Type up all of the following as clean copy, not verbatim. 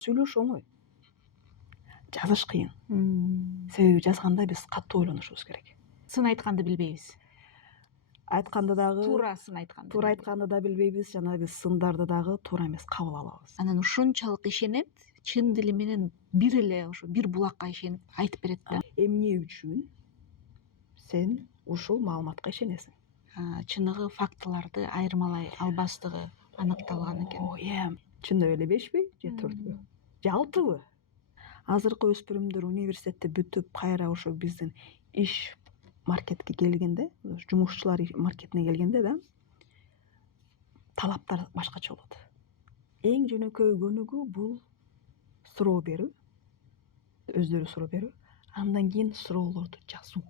Сүйлөш оңой. Жазыш кыйын. Себеби жазганда биз катуу ойлонушубуз керек. Сын айтканды билбейбиз. Айтканды дагы Туура сын айтканды. туура айтканды да билбейбиз, жана биз сындарды дагы туура эмес кабыл алабыз. Анан ушунчалык ишенет, чын дили менен бир эле ошо бир булакка ишенип айтып берет да. Эмне үчүн сен ушул маалыматка ишенесиң? Чыныгы фактыларды айырмалай албастыгы аныкталган экен. Иә, чындап эле 5би же 4бү? Же 6бы? Азыркы өспүрүмдөр университетти бүтүп кайра ошо биздин иш маркетке келгенде, жумушчулар маркетине келгенде да талаптар башкача болот. Эң жөнөкөй көнүгүү бул суроо берүү, өздөрү суроо берүү, андан кийин суроолорду жазуу.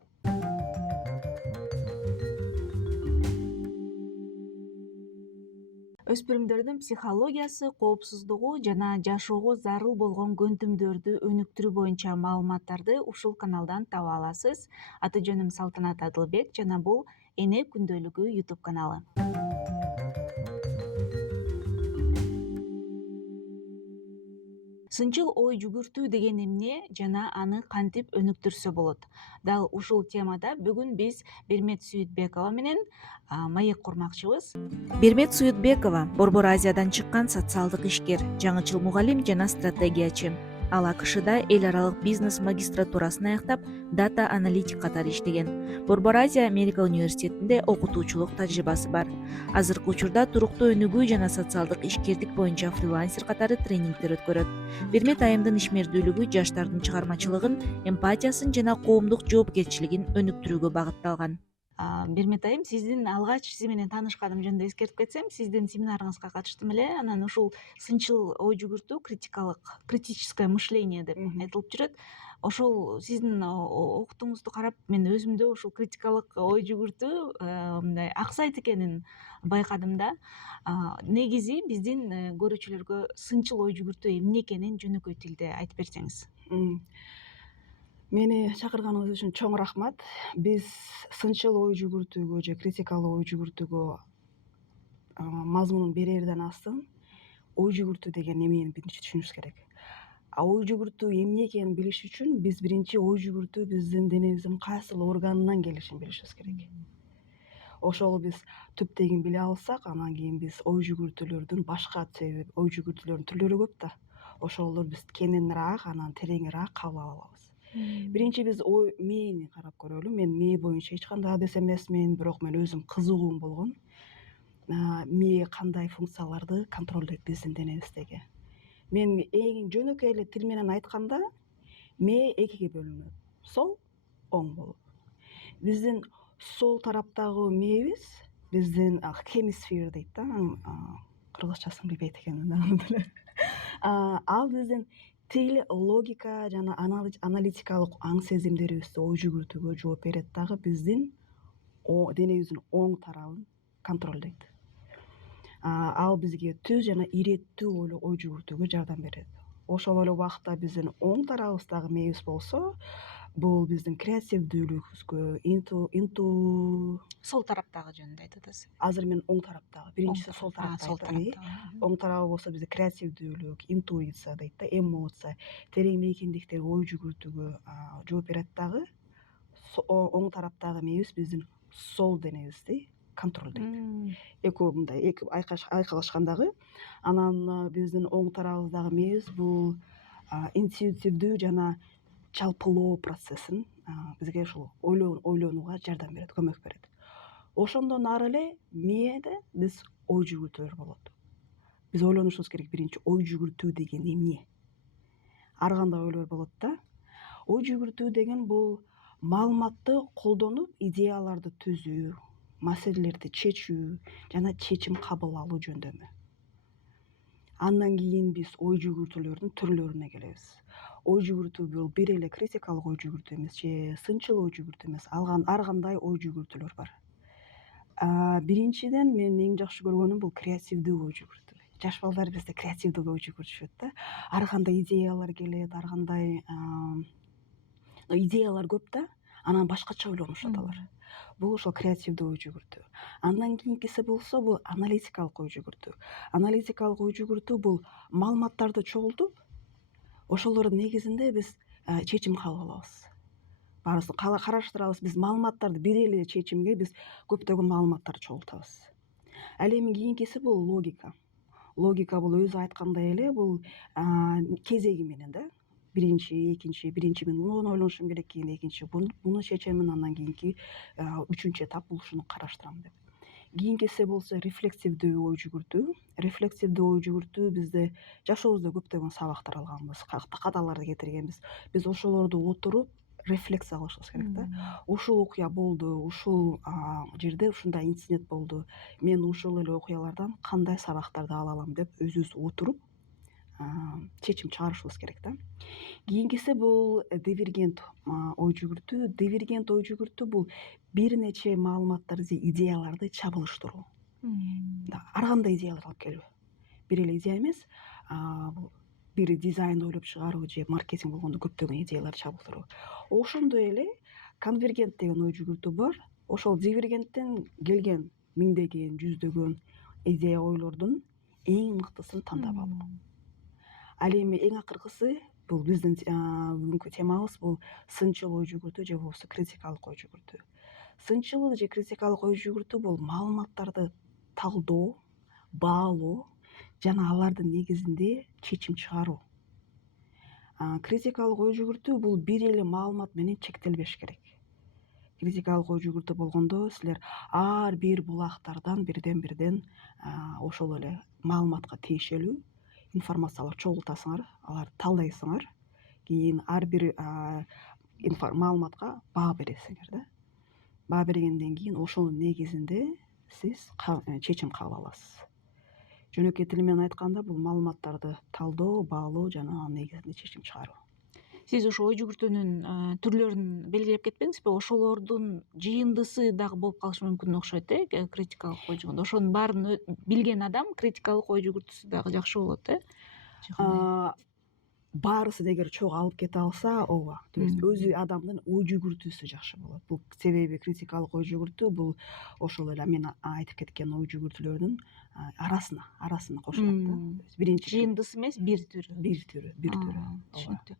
Өспүрүмдөрдүн психологиясы, коопсуздугу жана жашоого зарыл болгон көнтүмдөрдү өнүктүрүү боюнча маалыматтарды ушул каналдан таба аласыз. Аты жөнүм Салтанат Адылбек жана бул Эне күндөлүгү YouTube каналы. Сынчыл ой жүгүртүү деген эмне жана аны кантип өнүктүрсө болот? Дал ушул темада бүгүн биз Бермет Сүйүтбекова менен маек курмакчыбыз. Бермет Сүйүтбекова Борбор Азиядан чыккан социалдык ишкер, жаңычыл мугалим жана стратегиячы. Ал АКШда эл аралык бизнес магистратурасын аяктап, дата аналитик катары иштеген. Борбор Азия Америка университетинде окутуучулук тажрыйбасы бар. Азыркы учурда туруктуу өнүгүү жана социалдык ишкердик боюнча фрилансер катары тренингдер өткөрөт. Бермет айымдын ишмердүүлүгү жаштардын чыгармачылыгын, эмпатиясын жана коомдук жоопкерчилигин өнүктүрүүгө багытталган. Бермет айым, сиздин алгач сиз менен таанышканым жөнүндө эскертип кетсем, сиздин семинарыңызга катыштым эле. Анан ушул сынчыл ой жүгүртүү, критическое мышление деп айтылып жүрөт. Ошол сиздин окутууңузду карап, мен өзүмдө ушул критикалык ой жүгүртүү мындай аксайт экенин байкадым да. Негизи биздин көрүүчүлөргө сынчыл ой жүгүртүү эмне экенин жөнөкөй тилде айтып берсеңиз. Мени чакырганыңыз үчүн чоң рахмат. Биз сынчыл ой жүгүртүүгө же критикалык ой жүгүртүүгө мазмунун берерден астын ой жүгүртүү деген эмнени биринчи түшүнүшүбүз керек. Ой жүгүртүү эмне экенин билиш үчүн биз биринчи ой жүгүртүү биздин денебиздин кайсыл органынан келишин билишибиз керек. Ошол биз түптөгүн биле алсак, анан кийин биз ой жүгүртүүлөрдүн башка ой жүгүртүүлөрдүн түрлөрү көп да. Ошолор биз кененирээк, анан тереңирээк кабыл ала алабыз. Биринчи биз ой мээни карап көрөлү. Мен мээ боюнча эч кандай адес эмесмин, бирок мен өзүм кызыгуум болгон. Мээ кандай функцияларды контролдойт биздин денебиздеги. Мен эң жөнөкөй эле тил менен айтканда, мээ экиге бөлүнөт. Сол, оң болуп. Биздин сол тараптагы мээбиз, биздин хемисфер дейт да, кыргызчасын билбейт экенмин деле. Ал биздин тил, логика жана аналитикалык аң сезимдерибизди ой жүгүртүүгө жооп берет дагы биздин денебиздин оң тарабын контролдойт. Ал бизге түз жана иреттүү ой жүгүртүүгө жардам берет. Ошол эле убакта биздин оң тарабыбыздагы мээбиз болсо, бул биздин креативдүүлүгүбүзгө, Сол тараптагы жөнүндө айтып атасыз. Азыр мен оң тараптагы, биринчиси сол тарапта. Оң тарабы болсо бизде креативдүүлүк, интуиция дейт да, эмоция, терең мейкиндиктерге ой жүгүртүүгө жооп берет дагы. Оң тараптагы мээбиз биздин сол денебизди контролдойт. Экөө мындай айкалышкандагы. Анан биздин оң тарабыбыздагы мээбиз бул интуитивдүү жана жалпылоо процессин бизге ушул ойлонууга жардам берет, көмөк берет. Ошондон ары эле мээде биз ой жүгүртүүлөр болот. Биз ойлонушубуз керек биринчи ой жүгүртүү деген эмне? Ар кандай ойлор болот да. Ой жүгүртүү деген бул маалыматты колдонуп идеяларды түзүү, маселелерди чечүү жана чечим кабыл алуу жөндөмү. Андан кийин биз ой жүгүртүүлөрдүн түрлөрүнө келебиз. Ой жүгүртүү бул бир эле критикалык ой жүгүртүү эмес же сынчыл ой жүгүртүү эмес. Ар кандай ой жүгүртүүлөр бар. Биринчиден мен эң жакшы көргөнүм бул креативдүү ой жүгүртүү. Жаш балдар бизде креативдүү ой жүгүртүшөт да. Ар кандай идеялар келет, ар кандай идеялар көп да. Анан башкача ойлонушат алар. Бул ошол креативдүү ой жүгүртүү. Андан кийинкиси болсо бул аналитикалык ой жүгүртүү. Аналитикалык ой жүгүртүү бул маалыматтарды чогултуп, ошолордун негизинде биз чечим кабыл алабыз. Баарысын караштырабыз. Биз маалыматтарды бир эле чечимге биз көптөгөн маалыматтарды чогултабыз. Ал эми кийинкиси бул логика. Логика бул өзү айткандай эле бул кезеги менен да. Биринчи мен муну ойлонушум керек, кийин экинчи муну чечемин, андан кийинки үчүнчү этап бул ушуну караштырам деп. Кийинкиси болсо рефлексивдүү ой жүгүртүү. Рефлексивдүү ой жүгүртүү бизде жашообузда көптөгөн сабактар алганбыз, каталарды кетиргенбиз. Биз ошолорду отуруп рефлексия кылышыбыз керек да. Ушул окуя болду, ушул жерде ушундай инцидент болду. Мен ушул эле окуялардан кандай сабактарды ала алам деп өзүбүз отуруп чечим чыгарышыбыз керек да. Кийинкиси бул дивергент ой жүгүртүү. Дивергент ой жүгүртүү бул бир нече маалыматтарды, идеяларды чабылыштыруу. Ар кандай идеялар алып келүү. Бир эле идея эмес, бул бир дизайн ойлоп чыгаруу же маркетинг болгондо көптөгөн идеяларды чабылдыруу. Ошондой эле конвергент деген ой жүгүртүү бар. Ошол дивергенттен келген миңдеген, жүздөгөн идея ойлордун эң мыктысын тандап алуу. Ал эми эң акыркысы бул биздин бүгүнкү темабыз бул сынчыл ой жүгүртүү же болбосо критикалык ой жүгүртүү. Сынчыл же критикалык ой жүгүртүү бул маалыматтарды талдоо, баалоо жана алардын негизинде чечим чыгаруу. Критикалык ой жүгүртүү бул бир эле маалымат менен чектелбеш керек. Критикалык ой жүгүртүү болгондо силер ар бир булактардан бирден ошол эле маалыматка тиешелүү информациялар чогултасыңар, аларды талдайсыңар, кийин ар бир маалыматка баа бересиңер да. Баа бергенден кийин ошонун негизинде сиз чечим кабыл аласыз. Жөнөкөй тили менен айтканда бул маалыматтарды талдоо, баалоо жана анын негизинде чечим чыгаруу. Сиз ошо ой жүгүртүүнүн түрлөрүн белгилеп кетпеңизби? Ошолордун жыйындысы дагы болуп калышы мүмкүн окшойт критикалык ой жүгүртүү. Ошонун баарын билген адам критикалык ой жүгүртүүсү дагы жакшы болот Баарысы дегер чогуу алып кете алса, ооба. То есть өзү адамдын ой жүгүртүүсү жакшы болот. Бул себеби критикалык ой жүгүртүү бул ошол эле мен айтып кеткен ой жүгүртүүлөрдүн арасына кошулат да. Биринчи жыйындысы эмес, бир түрү. Бир түрү. Түшүнүктүү.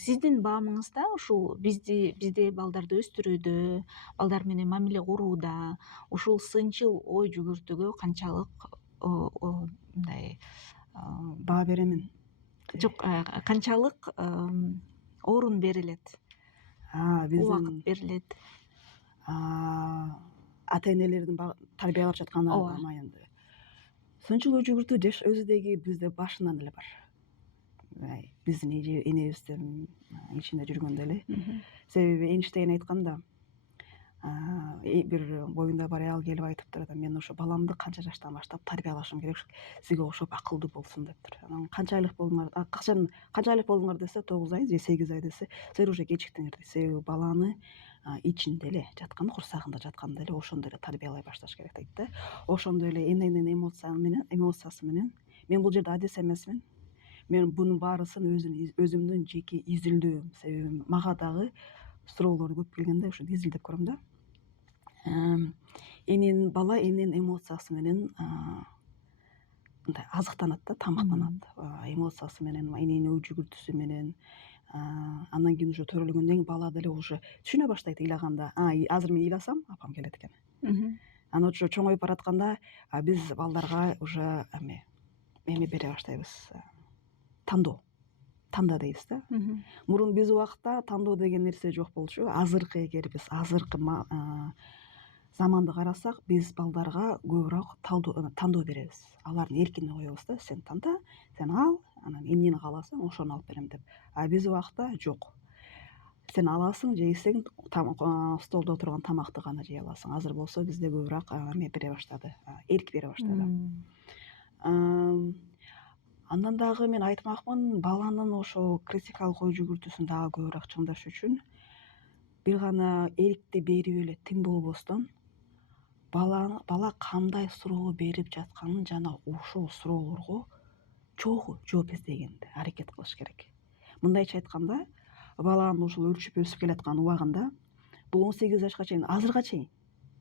Сиздин баамыңызда ушул бизде балдарды өстүрүүдө, балдар менен мамиле курууда ушул сынчыл ой жүгүртүүгө канчалык мындай баа беремин? Жок, канчалык орун берилет? Убакыт берилет? Ата энелердин тарбиялап жаткан майында. Сынчыл ой жүгүртүү өзүдөгү бизде башынан эле бар. Биздин энебиздин ичинде жүргөндө эле. Себеби Эйнштейн айтканда, бир боюнда бар аял келип айтыптыр да, мен ошо баламды канча жаштан баштап тарбиялашым керек, сизге окшоп акылдуу болсун дептир. Анан канча айлык болдуңар десе, 9 ай же 8 ай десе, силер уже кечиктиңер дейт. Себеби баланы ичинде эле жатканда, курсагында жатканда эле ошондой эле тарбиялай башташ керек дейт да. Ошондой эле эненин эмоциясы менен мен бул жерде адис эмесмин. Мен бунун баарысын өзүмдүн жеке изилдөөм. Себеби мага дагы суроолор көп келгенде ошо изилдеп көрөм да. Бала эненин эмоциясы менен мындай азыктанат да, тамактанат. Эмоциясы менен, эненин ой жүгүртүүсү менен. Андан кийин уже төрөлгөндөн кийин бала деле уже түшүнө баштайт ыйлаганда. Азыр мен ыйласам, апам келет экен. Анан ошо чоңоюп баратканда биз балдарга уже эме бере баштайбыз. Танда дейбиз да. Мурун биз убакта тандоо деген нерсе жок болчу. Эгер биз азыркы заманды карасак, биз балдарга көбүрөөк тандоо беребиз. Алардын эркине коебуз да, сен танда, сен ал, анан эмнени кааласаң ошону алып берем деп. Биз убакта жок. Сен аласың, жейсең, столдо отурган тамакты гана жей аласың. Азыр болсо бизде көбүрөөк эме бере баштады, эрк бере баштады. Андан дагы мен айтмакмын, баланын ошо критикалык ой жүгүртүүсүн дагы көбүрөөк чыңдаш үчүн бир гана эркти берип эле тим болбостон, бала кандай суроо берип жатканын жана ошол суроолорго чогуу жооп издегенди аракет кылыш керек. Мындайча айтканда, баланын ушул өсүп келаткан убагында бул 18 жашка чейин, азырга чейин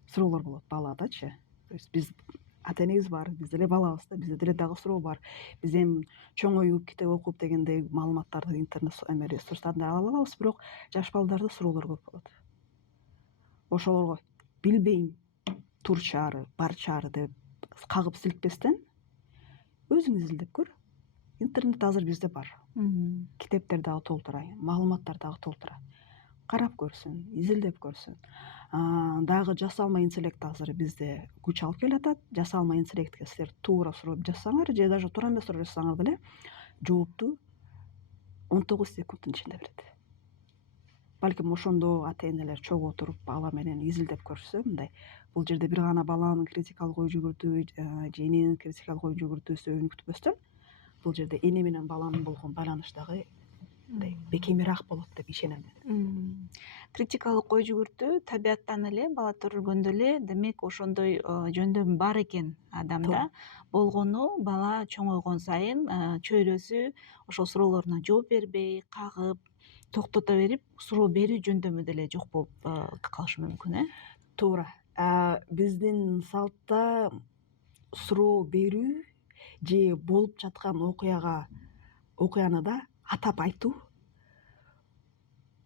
суроолор болот баладачы. То есть биз ата энебиз бар, биз деле балабыз да, бизде деле дагы суроо бар. Биз эми чоңоюп китеп окуп дегендей маалыматтарды интернет ресурстардан ала алабыз, бирок жаш балдарда суроолор көп болот. Ошолорго билбейм, тур чаары, бар чаары деп кагып силкпестен өзүң изилдеп көр. Интернет азыр бизде бар. Китептер дагы толтура, маалыматтар дагы толтура. Карап көрсүн, изилдеп көрсүн. Дагы жасалма интеллект азыр бизде күч алып келатат. Жасалма интеллектке силер туура суроо жазсаңар, же даже туура эмес суроо жазсаңар деле жоопту 19 секундтун ичинде берет. Балким ошондо ата энелер чогуу отуруп бала менен изилдеп көрсө, мындай бул жерде бир гана баланын критикалык ой жүгүртүү же эненин критикалык ой жүгүртүүсүн күтпөстөн, бул жерде эне менен баланын болгон байланыш дагы мындай бекемирээк болот деп ишенем мен. Критикалык ой жүгүртүү табияттан эле бала төрөлгөндө эле демек ошондой жөндөм бар экен адамда. Болгону бала чоңойгон сайын чөйрөсү ошол суроолоруна жооп бербей, кагып, токтото берип, суроо берүү жөндөмү деле жок болуп калышы мүмкүн, Туура. Биздин салтта суроо берүү же болуп жаткан окуяны да атап айтуу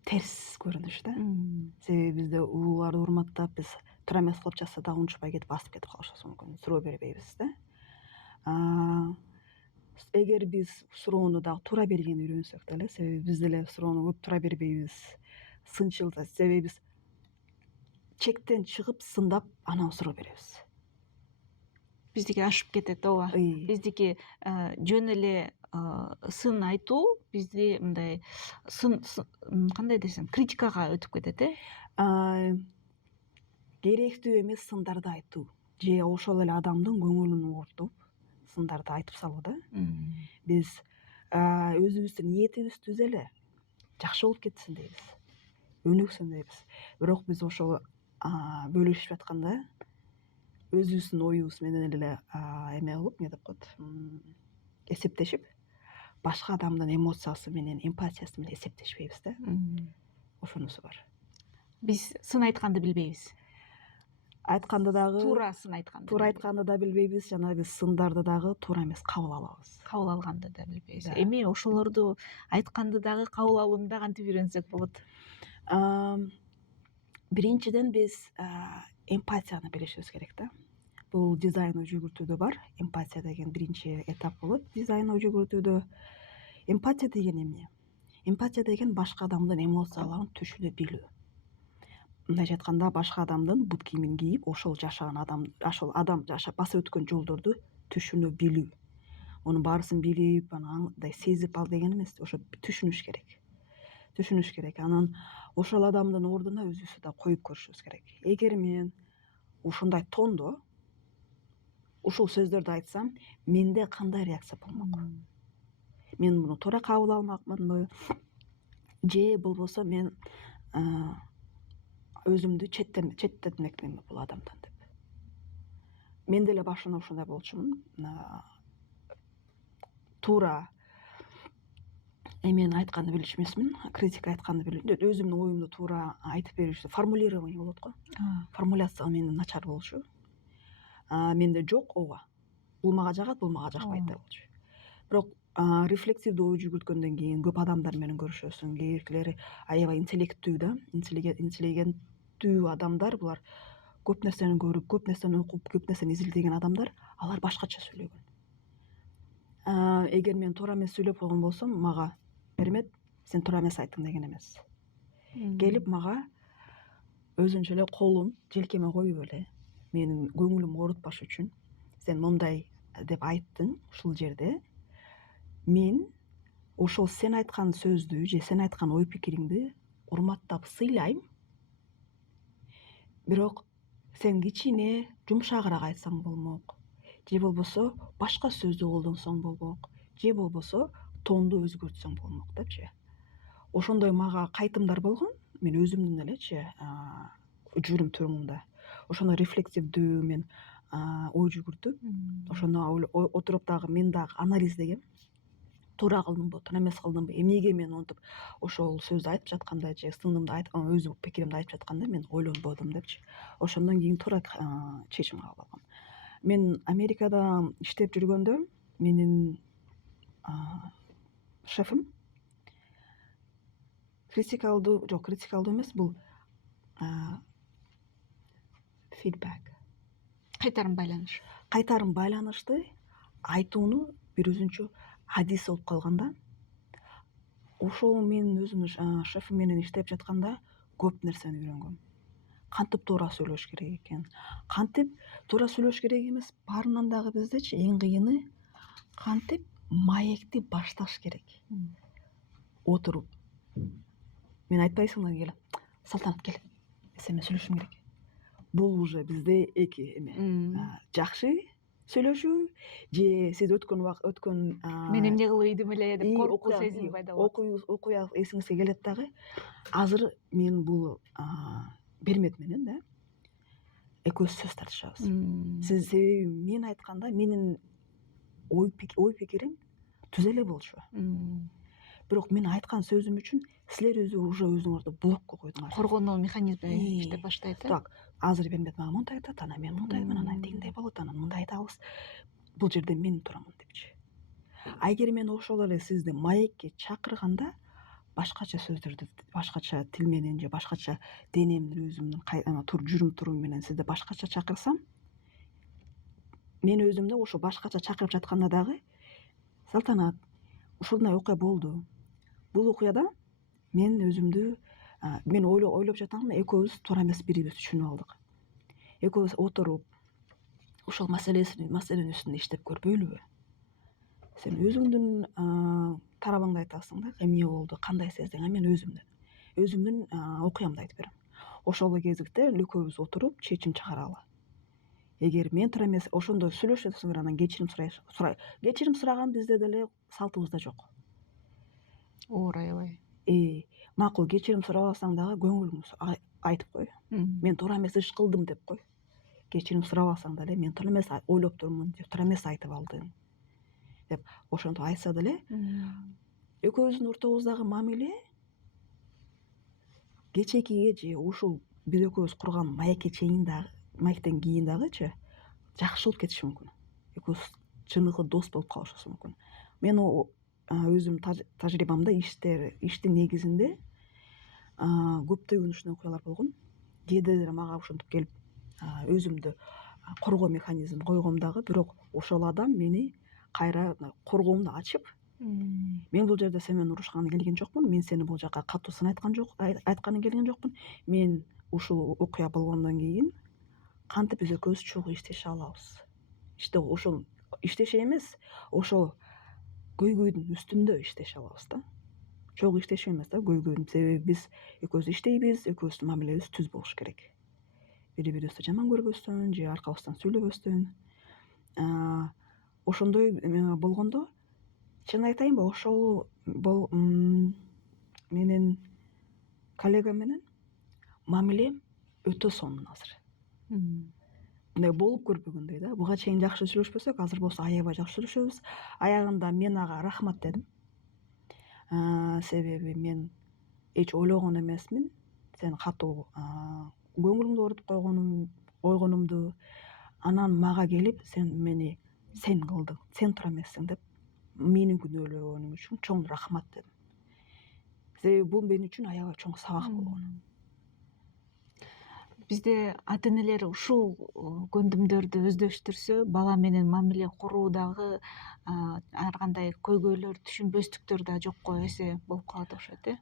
терс көрүнүш да. Себеби бизде улууларды урматтап, биз туура эмес кылып жатса дагы унчукпай кетип басып кетип калышыбыз мүмкүн. Суроо бербейбиз да. Эгер биз суроону дагы туура бергени үйрөнсөк деле, себеби биз деле суроону көп туура бербейбиз. Сынчыл, себеби биз чектен чыгып сындап анан суроо беребиз. Биздики ашып кетет, ооба. Биздики жөн эле сын айтуу бизди мындай кандай десем, критикага өтүп кетет, Керектүү эмес сындарды айтуу же ошол эле адамдын көңүлүн оорутуп сындарды айтып салуу да. Биз өзүбүздүн ниетибиз түз эле, жакшы болуп кетсин дейбиз, өнүксүн дейбиз. Бирок биз ошол бөлүшүп атканда өзүбүздүн оюбуз менен эле эме кылып, эмне деп коет, эсептешип, башка адамдын эмоциясы менен, эмпатиясы менен эсептешпейбиз да. Ошонусу бар. Биз сын айтканды билбейбиз. Айтканды дагы Туура сын айтканды. Туура айтканды да билбейбиз, жана биз сындарды дагы туура эмес кабыл алабыз. Кабыл алганды да билбейбиз. Эми ошолорду айтканды дагы кабыл алууну да кантип үйрөнсөк болот? Биринчиден биз эмпатияны билишибиз керек да. Бул дизайн ой жүгүртүүдө бар. Эмпатия деген биринчи этап болот дизайн ой жүгүртүүдө. Эмпатия деген эмне? Эмпатия деген башка адамдын эмоцияларын түшүнө билүү. Мындайча айтканда, башка адамдын бут кийимин кийип, ошол адам жашап басып өткөн жолдорду түшүнө билүү. Онун баарысын билип, андай сезип ал деген эмес, ошо түшүнүш керек. Анан ошол адамдын ордуна өзүбүздү да коюп көрүшүбүз керек. Эгер мен ушундай тондо ушул сөздөрдү айтсам, менде кандай реакция болмок? Мен муну туура кабыл алмакмынбы? Же болбосо мен өзүмдү четтетмекминби бул адамдан деп. Мен деле башында ушундай болчумун. Туура эмени айтканды билчү эмесмин, критика айтканды билчү, өзүмдүн оюмду туура айтып берүүчү, формулирование болот го. Формуляция менин начар болчу. Менде жок, ооба. Бул мага жагат, бул мага жакпайт деп болчу. Бирок рефлексивдүү ой жүгүрткөндөн кийин көп адамдар менен көрүшөсүң. Кээкилери аябай интеллекттүү да, интеллигенттүү адамдар, булар көп нерсени көрүп, көп нерсени окуп, көп нерсени изилдеген адамдар, алар башкача сүйлөгөн. Эгер мен туура эмес сүйлөп койгон болсом, мага бермет, сен туура эмес айттың деген эмес. Келип мага өзүнчө эле колун желкеме коюп эле, менин көңүлүмдү оорутпаш үчүн, сен мындай деп айттың ушул жерде. Мен ошол сен айткан сөздү же сен айткан ой пикириңди урматтап сыйлайм. Бирок сен кичине жумшагыраак айтсаң болмок. Же болбосо башка сөздү колдонсоң болмок. Же болбосо тонду өзгөртсөң болмок депчи. Ошондой мага кайтымдар болгон. Мен өзүмдүн элечи жүрүм турумумда ошондой рефлексивдүү мен ой жүгүртүп, ошону отуруп дагы мен дагы анализдегем. Туура кылдымбы, туура эмес кылдымбы, эмнеге мен онтип ошол сөздү айтып жатканда же сынымды өз пикиримди айтып жатканда мен ойлонбодум депчи. Ошондон кийин туура чечим кабыл алгам. Мен Америкада иштеп жүргөндө менин шефим критикалдуу эмес, бул фидбек, кайтарым байланышты айтууну бир өзүнчө адис болуп калганда, ошол мен өзүм шефим менен иштеп жатканда көп нерсени үйрөнгөм. Кантип туура сүйлөш керек экен, кантип туура сүйлөш керек эмес, баарынан дагы биздечи эң кыйыны кантип маекти башташ керек. Отуруп мен айтпайсыңбы, кел Салтанат, кел сен менен сүйлөшүм керек. Бул уже бизде эки эме жакшы сүйлөшүү же сиз өткөн мен эмне кылып ийдим эле деп коркуу сезими пайда болот. окуя эсиңизге келет дагы. Азыр мен бул Бермет менен да экөөбүз сөз тартышабыз. Себеби мен айтканда менин ой пикирим түз эле болчу. Бирок мен айткан сөзүм үчүн силер уже өзүңөрдү блокко койдуңар. Коргонуу механизми иштеп баштайт. Так, азыр Бермет мага мондай айтат, анан мен мондай айтман, анан тигиндей болот, анан мындай айтабыз. Бул жерде мен турамын депчи. А эгер мен ошол эле сизди маекке чакырганда башкача сөздөрдү, башкача тил менен же башкача денемдин өзүмдүн жүрүм турум менен сизди башкача чакырсам, мен өзүмдү ошо башкача чакырып жатканда дагы Салтанат, ушундай окуя болду. Бул окуяда мен өзүмдү мен ойлоп жатам, экөөбүз туура эмес бирибизди түшүнүп алдык. Экөөбүз отуруп ошол маселенин үстүндө иштеп көрбөйлүбү? Сен өзүңдүн тарабыңды айтасың да, эмне болду, кандай сездиң, а мен өзүмдүн окуямды айтып берем. Ошол кезикте экөөбүз отуруп чечим чыгаралы. Эгер мен туура эмес, ошондо сүйлөшөсүңөр, анан кечирим сураган бизде деле салтыбызда жок. Оор аябай. Макул, кечирим сурабасаң дагы көңүлүңдү айтып кой. Мен туура эмес иш кылдым деп кой. Кечирим сурабасаң деле мен туура эмес ойлоп турмун, туура эмес айтып алдым деп ошентип айтса деле, экөөбүздүн ортобуздагы мамиле кечээкиге же ушул биз экөөбүз курган маекке чейин дагы, маектен кийин дагычы жакшы болуп кетиши мүмкүн. Экөөбүз чыныгы дос болуп калышыбыз мүмкүн. Мен өзүм тажрыйбамда иштин негизинде көптөгөн ушундай окуялар болгон. Кээде мага ушинтип келип өзүмдү коргоо механизмин койгом дагы, бирок ошол адам мени кайра коргоомду ачып, мен бул жерде сен менен урушканы келген жокмун, мен сени бул жака катуу сын айтканы келген жокмун. Мен ушул окуя болгондон кийин кантип биз экөөбүз чогуу иштеше алабыз. Ошол иштеше эмес, ошол көйгөйдүн үстүндө иштеше алабыз да. Чогуу иштешүү эмес да, көйгөйдүн. Себеби биз экөөбүз иштейбиз, экөөбүздүн мамилебиз түз болуш керек. Бири-бирибизди жаман көрбөстөн же аркабыздан сүйлөбөстөн. Ошондой болгондо, чын айтайынбы, ошол менин коллегам менен мамилем өтө сонун азыр. Мындай болуп көрбөгөндөй да. Буга чейин жакшы сүйлөшпөсөк, азыр болсо аябай жакшы сүйлөшөбүз. Аягында мен ага рахмат дедим. Себеби мен эч ойлогон эмесмин. Сен катуу көңүлүңдү оорутуп койгонумду, анан мага келип сен кылдың, сен туура эмессиң деп мени күнөөлөгөнүң үчүн чоң рахмат дедим. Себеби бул мен үчүн аябай чоң сабак болгон. Бизде ата-энелер ушул көндүмдөрдү өздөштүрсө, бала менен мамиле куруудагы ар кандай көйгөйлөр, түшүнбөстүктөр да жокко эсе болуп калат окшойт,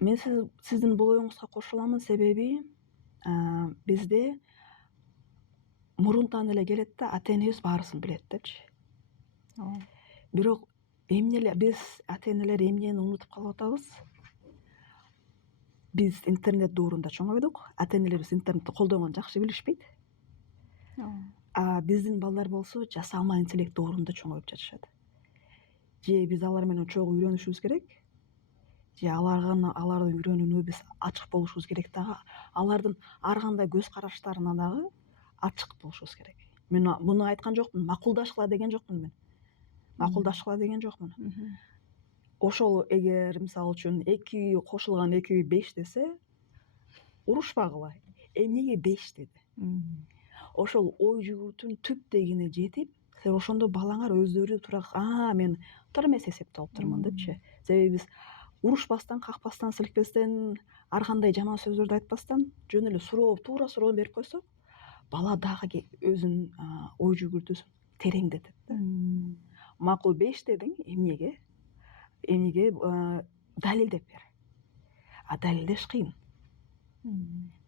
Мен сиздин бул оюңузга кошуламын, себеби бизде мурунтан эле келет да, ата-энебиз баарысын билет депчи. Бирок биз ата-энелер эмнени унутуп калып атабыз? Биз интернет доорунда чоңойдук. Ата-энелерибиз интернетти колдонгонду жакшы билишпейт. Биздин балдар болсо жасалма интеллект доорунда чоңоюп жатышат. Же биз алар менен чогуу үйрөнүшүбүз керек, же алардын үйрөнүүнү биз ачык болушубуз керек дагы, алардын ар кандай көз караштарына дагы ачык болушубуз керек. Мен муну айткан жокмун, макулдашкыла деген жокмун. Ошол эгер мисалы үчүн 2 кошулган 2 5 десе, урушпагыла. Эмнеге 5 деди? ошол ой жүгүртүүнүн түп дегине жетип, сен ошондо балаңар өздөрү тура мен туура эмес эсепти алып турмун депчи. Себеби биз урушпастан, какпастан, силикпестен, ар кандай жаман сөздөрдү айтпастан, жөн эле туура суроо берип койсок, бала дагы өзүнүн ой жүгүртүүсүн тереңдетет да. Макул 5 дедиң, эмнеге далилдеп бер. А далилдеш кыйын.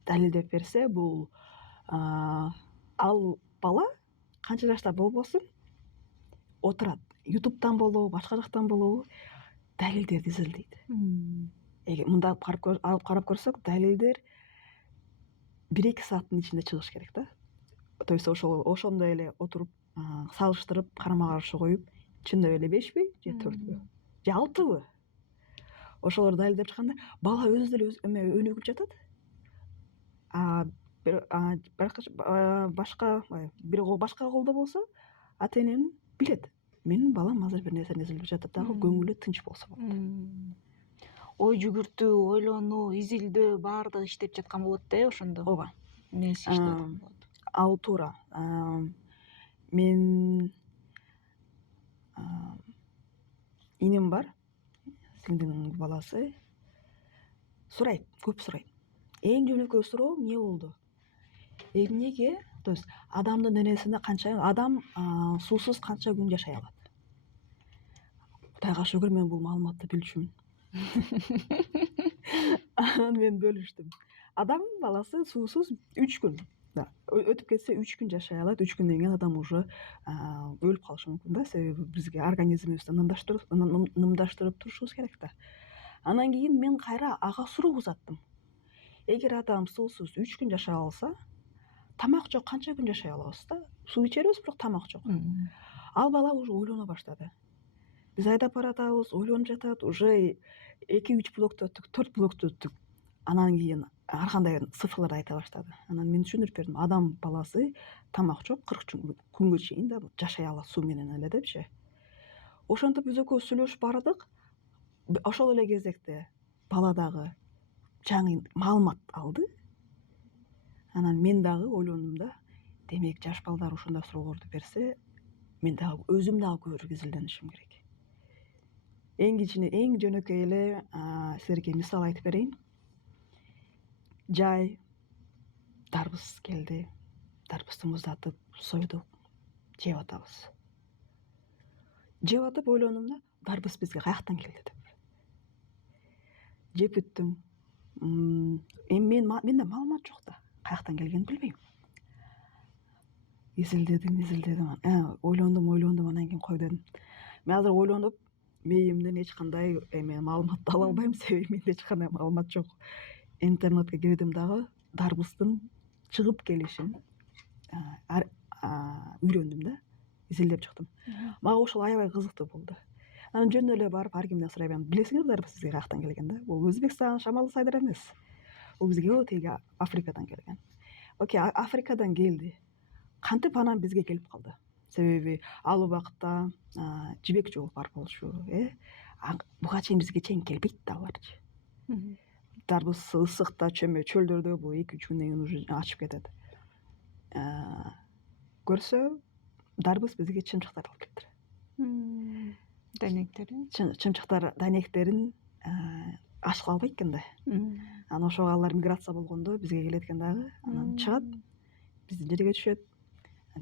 Далилдеп берсе, бул ал бала канча жашта болбосун отурат. Ютубтан болобу, башка жактан болобу далилдерди изилдейт. Эгер мында алып карап көрсөк, далилдер 1-2 сааттын ичинде чыгыш керек да. То есть ошондой эле отуруп, салыштырып, карама каршы коюп, чындап эле 5пи же 4пү же 6пы? Ошолорду далилдеп чыкканда бала өзү деле өнүгүп жатат. Башка колдо болсо, ата энем билет. Менин балам азыр бир нерсени изилдеп жатат дагы, көңүлү тынч болсо болот. Ой жүгүртүү, ойлонуу, изилдөө баардыгы иштеп жаткан болот да ошондо. Ооба. Эмнеси иштеп жаткан болот? Ал туура. Мен инем бар, сиңдимдин баласы. Сурайт, көп сурайт. Эң жөнөкөй суроо эмне болду? Эмнеге? То есть адамдын денесинде адам суусуз канча күн жашай алат? Кудайга шүгүр, мен бул маалыматты билчүмүн. Анан мен бөлүштүм. Адам баласы суусуз 3 күн. Өтүп кетсе 3 күн жашай алат. 3 күндөн кийин адам уже өлүп калышы мүмкүн да. Себеби бизге организмибизди нымдаштырып турушубуз керек да. Анан кийин мен кайра ага суроо узаттым. Эгер адам суусуз 3 күн жашай алса, тамак жок канча күн жашай алабыз да? Суу ичербиз, бирок тамак жок. Ал бала уже ойлоно баштады. Биз айдап баратабыз, ойлонуп жатат, уже 2-3 блокты өттүк, 4 блокты өттүк. Анан кийин ар кандай цифрлар айта баштады. Анан мен түшүндүрүп бердим. Адам баласы тамак жок 40 күнгө чейин да жашай алат суу менен эле депчи. Ошентип биз экөөбүз сүйлөшүп бардык. Ошол эле кезекте бала дагы жаңы маалымат алды. Анан мен дагы ойлондум да, демек жаш балдар ошондой суроолорду берсе, мен дагы өзүм дагы көбүрөөк изилденишим керек. Эң жөнөкөй эле силерге мисал айтып берейин. Жай дарбыз келди. Дарбызды муздатып, сойдук, жеп атабыз. Жеп атып ойлондум да, дарбыз бизге каяктан келди деп. Жеп бүттүм. Менде маалымат жок да, каяктан келгенин билбейм. Изилдедим. Ойлондум, анан кийин кой дедим. Мен азыр ойлонуп, мээримден эч кандай маалыматты ала албайм, себеби менде эч кандай маалымат жок. Интернетке кирдим дагы, дарбыздын чыгып келишин үйрөндүм да, изилдеп чыктым. Мага ошол аябай кызыктуу болду. Анан жөн эле барып ар кимден сурайбын. Билесиңерби дарбыз сизге каяктан келген да? Бул Өзбекстан, Шамал Сайдар эмес. Бул бизге теги Африкадан келген. Окей, Африкадан келди. Кантип анан бизге келип калды? Себеби ал убакта жибек жолу бар болчу, буга чейин бизге келбейт да аларчы. Дарбыз ысыкта, чөлдөрдө бул 2-3 күндөн кийин уже ачып кетет. Көрсө, дарбыз бизге чымчыктар алып келиптир. Данектерин? Чымчыктар данектерин ашкы албайт экен да. Анан ошого алар миграция болгондо бизге келет экен дагы. Анан чыгат, биздин жерге түшөт.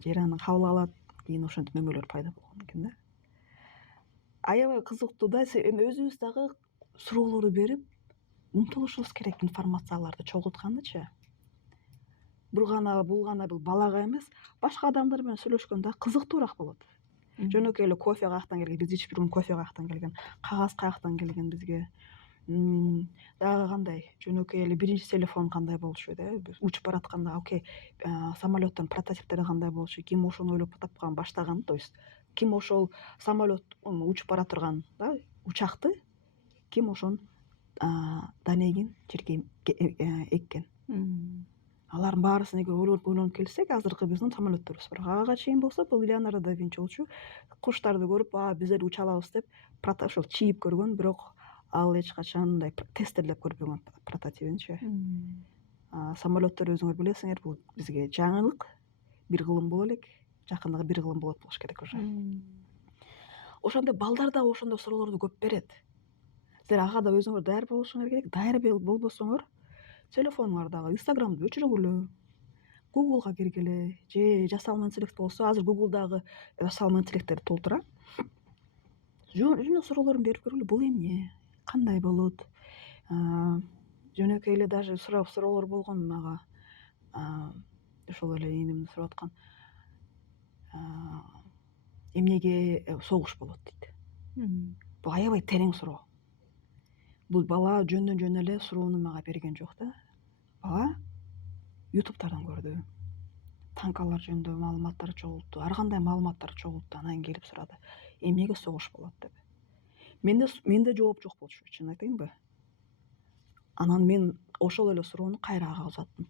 Жер аны кабыл алат. Кийин ошентип мөмөлөр пайда болгон экен да. Аябай кызыктуу да, өзүбүз дагы суроолорду берип, умтулушубуз керек информацияларды чогулткандычы. Бул гана бул балага эмес, башка адамдар менен сүйлөшкөндө кызыктуураак болот. Жөнөкөй эле кофе каяктан келген, биз ичип жүргөн кофе каяктан келген, кагаз каяктан келген бизге. Дагы кандай, жөнөкөй эле биринчи телефон кандай болчу, учуп баратканда, окей, самолеттин прототиптери кандай болчу, ким ошону ойлоп тапкан, баштаган, то есть ким ошол самолет учуп бара турган, учакты, ким ошонун данегин жерге эккен. Алардын баарысын эгер ойлонуп келсек, азыркы биздин самолеттерибиз бар. Ага чейин болсо, бул Леонардо да Винчи болчу. Куштарды көрүп, биздер уча алабыз деп, ошол чийип көргөн, бирок ал эч качан мындай тестерлеп көрбөгөн прототипинчи. Самолеттер өзүңөр билесиңер, бул бизге жаңылык. бир кылым боло элек, жакындагы бир кылым болот болуш керек уже. Ошондо балдар да ошондой суроолорду көп берет. Силер ага да өзүңөр даяр болушуңар керек. Даяр болбосоңор телефонуңардагы Инстаграмды өчүргүлө, Google'га киргиле, же жасалма интеллект болсо, азыр Google'дагы жасалма интеллекттерди толтура. Жөн суроолорун берип көргүлө, бул эмне, кандай болот? Жөнөкөй эле даже суроолор болгон мага. Ошол эле инимди сурап аткан. Эмнеге согуш болот дейт. Бул аябай терең суроо. Бул бала жөндөн эле суроону мага берген жок да. Бала YouTube'тардан көрдү. Танкалар жөнүндө маалыматтар чогултту, ар кандай маалыматтар чогултту, анан келип сурады. Эмнеге согуш болот деп. Менде жооп жок болчу, чын айтайынбы? Анан мен ошол эле суроону кайра ага узаттым.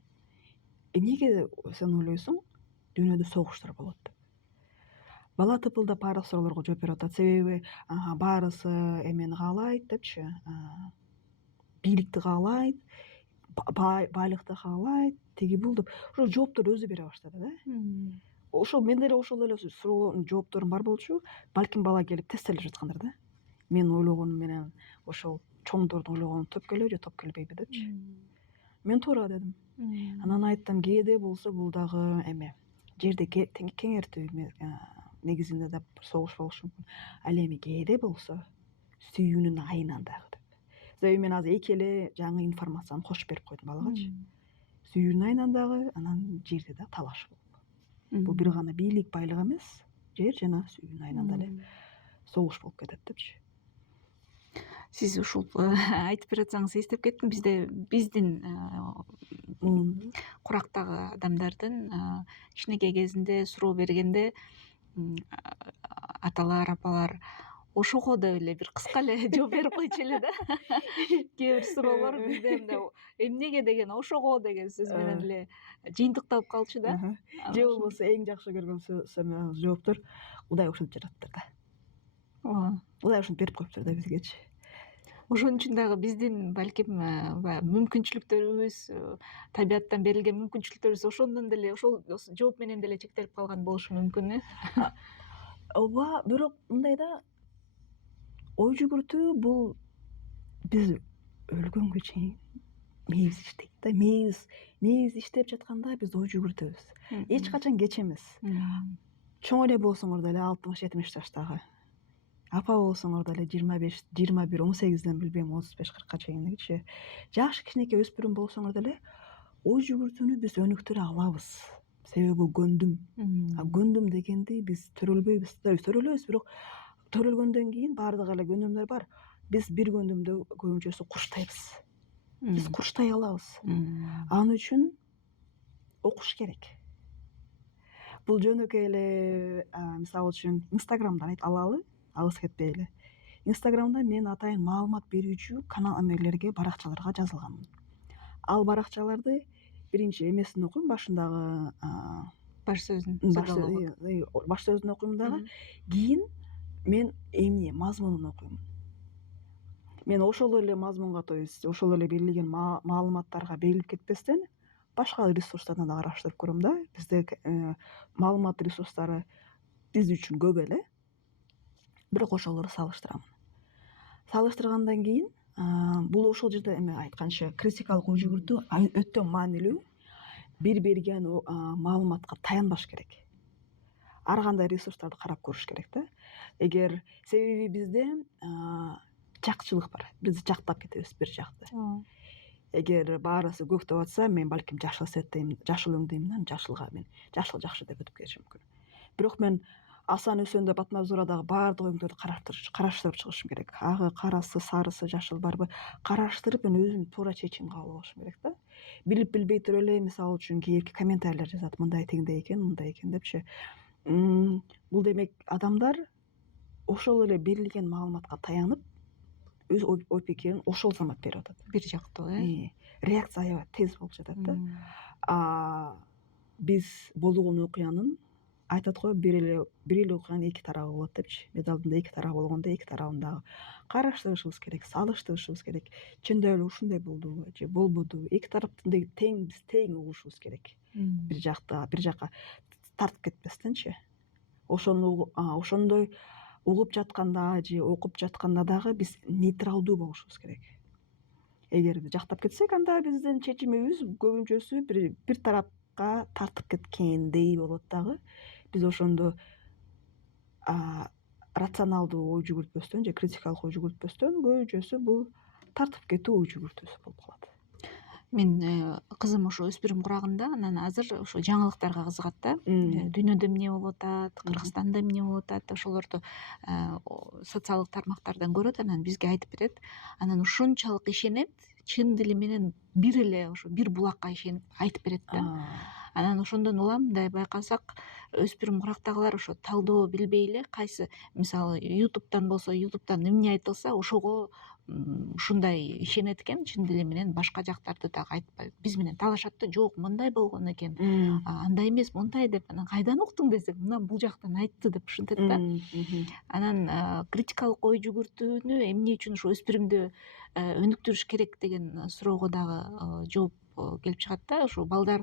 Эмнеге сен ойлойсуң дүйнөдө согуштар болот деп. Бала тыпылдап баардык суроолорго жооп берип атат. Себеби баарысы эмени каалайт депчи, бийликти каалайт, байлыкты каалайт, тиги бул деп. Ошо жоопторду өзү бере баштады да. Ошол менде эле ошол эле суроолордун жоопторум бар болчу. Балким бала келип тестелеп жаткандыр да. Мен ойлогонум менен ошол чоңдордун ойлогону топ келеби же топ келбейби депчи. Мен туура дедим. Анан айттым, кээде болсо бул дагы эме, жерде кеңертүү негизинде да согуш болушу мүмкүн. Ал эми кээде болсо сүйүүнүн айынан дагы деп. Себеби мен азыр эки эле жаңы информацияны кошуп берип койдум балагачы. Сүйүүнүн айынан дагы, анан жерде да талаш болуп. Бул бир гана бийлик, байлык эмес, жер жана сүйүүнүн айынан деле согуш болуп кетет депчи. Сиз ушул айтып бератсаңыз эстеп кеттим. Биздин курактагы адамдардын кичинекей кезинде суроо бергенде аталар, апалар ошого деп эле бир кыска эле жооп берип койчу эле да. Кээ бир суроолор бизде мындай эмнеге деген ошого деген сөз менен эле жыйынтыкталып калчу да. Же болбосо эң жакшы көргөн жооптор Кудай ушинтип жараттыр да. Кудай ушинтип берип коюптур да бизгечи. Ошон үчүн дагы биздин балким мүмкүнчүлүктөрүбүз, табияттан берилген мүмкүнчүлүктөрүбүз ошондон деле, ошол жооп менен деле чектелип калган болушу мүмкүн. Ооба, бирок мындай да, ой жүгүртүү бул биз өлгөнгө чейин мээбиз иштейт да. Мээбиз иштеп жатканда биз ой жүгүртөбүз. Эч качан кеч эмес. Чоң эле болсоңор деле 60-70 жаштагы. Апа болсоңор деле 25, 21, 18ден билбейм 35-40ка чейингичи. Жаш кичинекей өспүрүм болсоңор деле ой жүгүртүүнү биз өнүктүрө алабыз. Себеби бул көндүм. Көндүм дегенди биз төрөлбөйбүз. Төрөлөбүз, бирок төрөлгөндөн кийин баардык эле көндүмдөр бар. Биз бир көндүмдү көбүнчөсү курчтайбыз. Биз курчтай алабыз. Ал үчүн окуш керек. Бул жөнөкөй эле мисалы үчүн Инстаграмдан алалы, алыс кетпей эле. Инстаграмда мен атайын маалымат берүүчү канал эмелерге, баракчаларга жазылганмын. Ал баракчаларды биринчи эмесин окуйм, башындагы баш сөзүн, баш сөзүн окуйм дагы. Кийин мен эмне мазмунун окуйм. Мен ошол эле мазмунга, то есть ошол эле берилген маалыматтарга берилип кетпестен, башка ресурстардан да караштырып көрөм да. Бизде маалымат ресурстары биз үчүн көп эле. Бирок ошолорду салыштырамын. Салыштыргандан кийин бул ошол жерде эме айтканча критикалык ой жүгүртүү өтө маанилүү. Бир берген маалыматка таянбаш керек. Ар кандай ресурстарды карап көрүш керек да. Эгер себеби бизде жакчылык бар. Биз жактап кетебиз бир жакты. Эгер баарысы көк деп атса, мен балким жашыл өңдөйм да, жашылга мен жашыл жакшы деп өтүп кетишим мүмкүн. Бирок мен асан өсөндө Батназурадагы баардык өңдөрдү караштырып чыгышым керек. Агы, карасы, сарысы, жашыл барбы караштырып мен өзүм туура чечим кабыл алышым керек да. Билип билбей туруп эле мисалы үчүн кийинки комментарийлер жазат, мындай тегиндей экен, мындай экен депчи. Бул демек адамдар ошол эле берилген маалыматка таянып өз ой пикирин ошол замат берип атат. Бир жактуу, реакция аябай тез болуп жатат да. Биз болгон окуянын айтат го, бир эле окуянын эки тарабы болот депчи. Медалдын да эки тарабы болгондо эки тарабын дагы караштырышыбыз керек, салыштырышыбыз керек. Чындап эле ушундай болдубу же болбоду? Эки тараптын тең угушубуз керек. Бир жакка тартып кетпестенчи. Ошондой угуп жатканда же окуп жатканда дагы биз нейтралдуу болушубуз керек. Эгер жактап кетсек, анда биздин чечимибиз көбүнчөсү бир тарапка тартып кеткендей болот дагы. Биз ошондо рационалдуу ой жүгүртпөстөн же критикалык ой жүгүртпөстөн көбүнчөсү бул тартып кетүү ой жүгүртүүсү болуп калат. Мен кызым ошо өспүрүм курагында, анан азыр ошо жаңылыктарга кызыгат да. Дүйнөдө эмне болуп атат, Кыргызстанда эмне болуп атат, ошолорду социалдык тармактардан көрөт, анан бизге айтып берет. Анан ушунчалык ишенет, чын дили менен бир эле ошо бир булакка ишенип айтып берет да. Анан ошондон улам мындай байкасак, өспүрүм курактагылар ошо талдоо билбей эле кайсы, мисалы ютубтан болсо, ютубтан эмне айтылса ошого ушундай ишенет экен, чын дили менен башка жактарды дагы айтпай биз менен талашат да. Жок, мындай болгон экен, андай эмес, мындай деп. Анан кайдан уктуң десек, мына бул жактан айтты деп ушинтет да. Анан критикалык ой жүгүртүүнү эмне үчүн ошо өспүрүмдү өнүктүрүш керек деген суроого дагы жооп келип чыгат да. Ошо балдар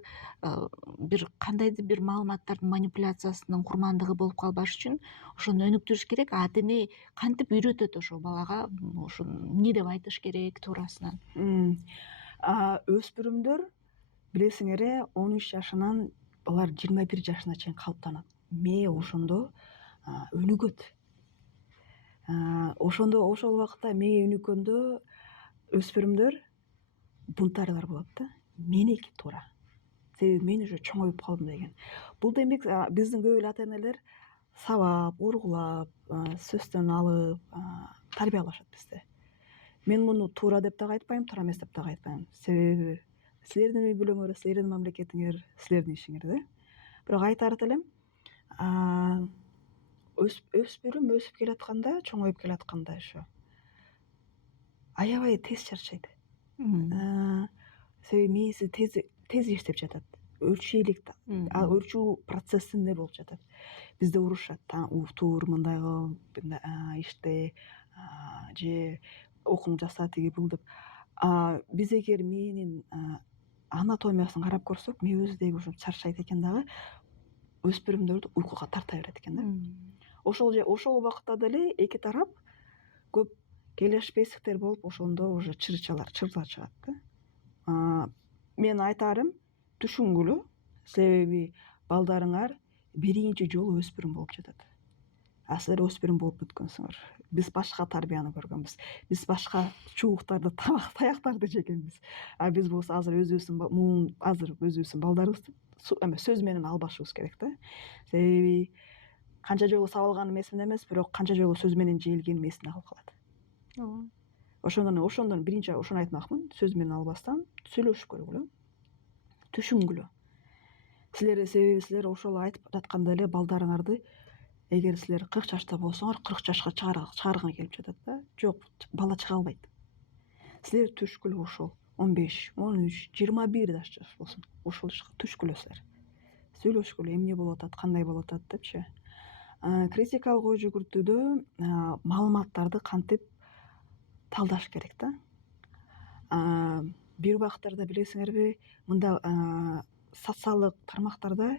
бир кандайдыр бир маалыматтардын манипуляциясынын курмандыгы болуп калбаш үчүн ошону өнүктүрүш керек. Ата эне кантип үйрөтөт ошо балага ошо эмне деп айтыш керек туурасынан. Өспүрүмдөр билесиңер 13 жашынан алар 21 жашына чейин калыптанат. Мээ ошондо өнүгөт. Ошол убакытта мээ өнүккөндө өспүрүмдөр бунтарьлар болот да. Меники туура. Себеби мен уже чоңоюп калдым деген. Бул демек биздин көп эле ата энелер сабап, ургулап, сөздөн алып тарбиялашат бизди. Мен муну туура деп дагы айтпайм, туура эмес деп дагы айтпайм. Себеби силердин үй бүлөңөр, силердин мамлекетиңер, силердин ишиңер да. Бирок айтар элем, өспүрүм өсүп келатканда, чоңоюп келатканда ошо аябай тез чарчайт. Себеби мээси тез иштеп жатат. Өлчүү процессинде болуп жатат. Бизде урушат, утур, мындай кыл, иште, же окуң жаса тиги бул деп. Биз эгер мээнин анатомиясын карап көрсөк, мээ өзү ошо чарчайт экен дагы, өспүрүмдөрдү уйкуга тарта берет экен да. Ошол убакытта деле эки тарап көп келишпестиктер болуп, ошондо уже чырчалар чыгат да. Мен айтарым, түшүнгүлө, себеби балдарыңар биринчи жолу өспүрүм болуп жатат. Силер өспүрүм болуп бүткөнсүңөр. Биз башка тарбияны көргөнбүз. Биз башка чубуктарды, таяктарды жегенбиз. Биз болсо азыр өзүбүздүн балдарыбызды сөз менен албашыбыз керек да. Себеби канча жолу сабалганым эсимде эмес, бирок канча жолу сөз менен жээлгеним эсимде калып калат. Ошондон биринчи ошону айтмакмын. Сөз менен албастан сүйлөшүп көргүлө, түшүнгүлө. Себеби силер ошол айтып жатканда эле балдарыңарды, эгер силер 40 жашта болсоңор, 40 жашка чыгаргың келип жатат да. Жок, бала чыга албайт. Силер түшкүлө ошол 15, 13, 21 жаш болсун. Ошол жашка түшкүлө силер. Сүйлөшкүлө, эмне болуп атат, кандай болуп атат депчи. Критикалык ой жүгүртүүдө маалыматтарды кантип талдаш керек да. Бир убактарда билесиңерби, мында социалдык тармактарда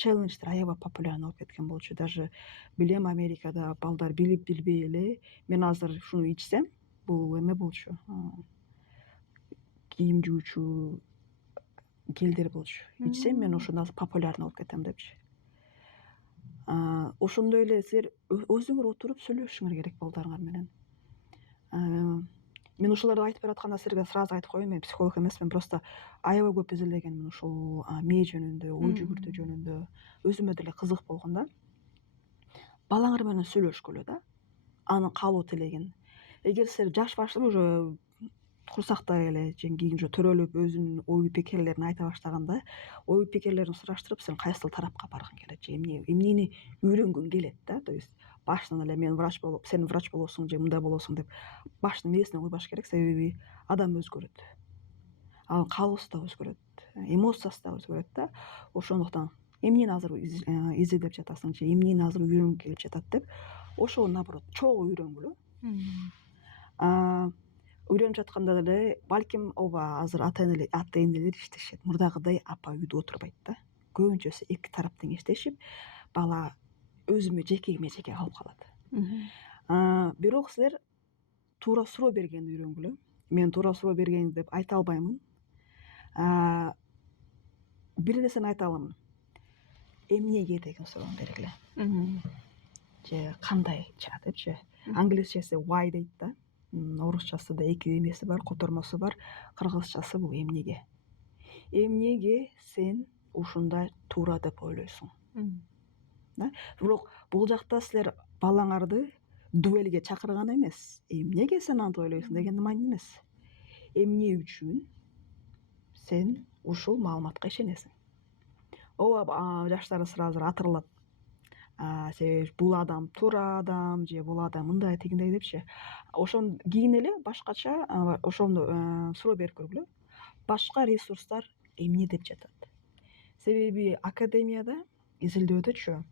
челлендждер аябай популярный болуп кеткен болчу. Даже билем, Америкада балдар билип билбей эле, мен азыр ушуну ичсем, бул эме болчу. Кийим жуучу гелдер болчу. Ичсем, мен ошондо популярный болуп кетем депчи. Ошондой эле силер өзүңөр отуруп сүйлөшүңөр керек балдарыңар менен. Мен ушуларды айтып бератканда силерге сразу айтып коеюн, мен психолог эмесмин, просто аябай көп изилдегенмин ушул мээ жөнүндө, ой жүгүртүү жөнүндө. Өзүмө деле кызык болгон да. Балаңар менен сүйлөшкүлө да, анын каалоо тилегин. Эгер силер жаш баштап уже курсакта эле кийин уже төрөлүп, өзүнүн ой пикирлерин айта баштаганда, ой пикирлерин сураштырып, сен кайсыл тарапка баргың келет же эмнени үйрөнгүң келет да. То есть башынан эле мен врач болуп, сен врач болосуң же мындай болосуң деп баштын мээсине койбаш керек, себеби адам өзгөрөт. Анын каалоосу да өзгөрөт, эмоциясы да өзгөрөт да. Ошондуктан эмнени азыр изилдеп жатасың же эмнени азыр үйрөнгүң келип жатат деп, ошо наоборот чогуу үйрөнгүлө. Үйрөнүп жатканда деле балким ооба азыр ата энелер иштешет. Мурдагыдай апа үйдө отурбайт да. көбүнчөсү эки тарап тең иштешип бала өзүмө жеке калып калат. Бирок силер туура суроо бергенди үйрөнгүлө. Мен туура суроо берген деп айта албаймын. Бир нерсени айта аламын. Эмнеге деген суроону бергиле. Же кандайча депчи. Англисчеси why дейт да. Орусчасы да эки эмеси бар, котормосу бар. Кыргызчасы бул эмнеге. Эмнеге сен ушундай туура деп ойлойсуң? Бирок бул жакта силер балаңарды дуэлге чакырган эмес. Эмнеге сен антип ойлойсуң деген маани эмес. Эмне үчүн сен ушул маалыматка ишенесиң? Ооба, жаштары сразу атырылат. Себеби бул адам туура адам же бул адам мындай тигиндей депчи. Ошон кийин эле башкача ошону суроо берип көргүлө. Башка ресурстар эмне деп жатат? Себеби академияда изилдөөдөчү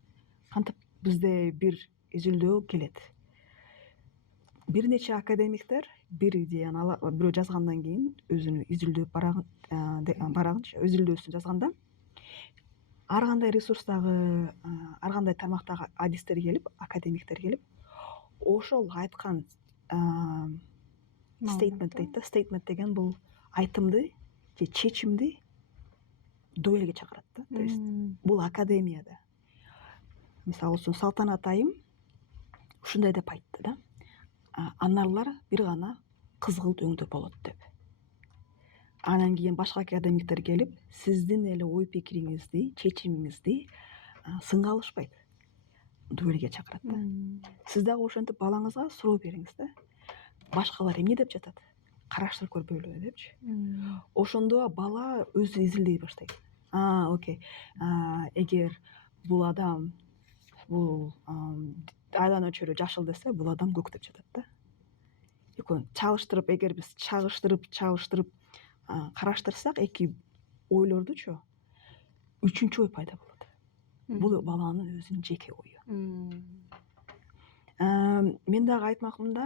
кантип бизде бир изилдөө келет. Бир нече академиктер бир идеяны бирөө жазгандан кийин өзүнүн изилдөөп барагынчы изилдөөсүн жазганда ар кандай ресурстагы, ар кандай тармактагы адистер келип, академиктер келип, ошол айткан стейтмент дейт да. Стейтмент деген бул айтымды же чечимди дуэлге чакырат да. То есть бул академияда. Мисалы үчүн Салтанат айым ушундай деп айтты да. Аналар бир гана кызгылт өңдө болот деп. Анан кийин башка академиктер келип, сиздин эле ой пикириңизди, чечимиңизди сынга алышпайт. Дуэлге чакырат да. Сиз дагы ошентип балаңызга суроо бериңиз да. Башкалар эмне деп жатат? Караштырып көрбөйлү депчи. Ошондо бала өзү изилдей баштайт. Окей. Эгер бул адам бул айдан өчөрү жашыл десе, бул адам көк деп жатат да. Чалыштырып, эгер биз чагыштырып караштырсак эки ойлордучу, үчүнчү ой пайда болот. Бул баланын өзүнүн жеке ою. Мен дагы айтмакмын да,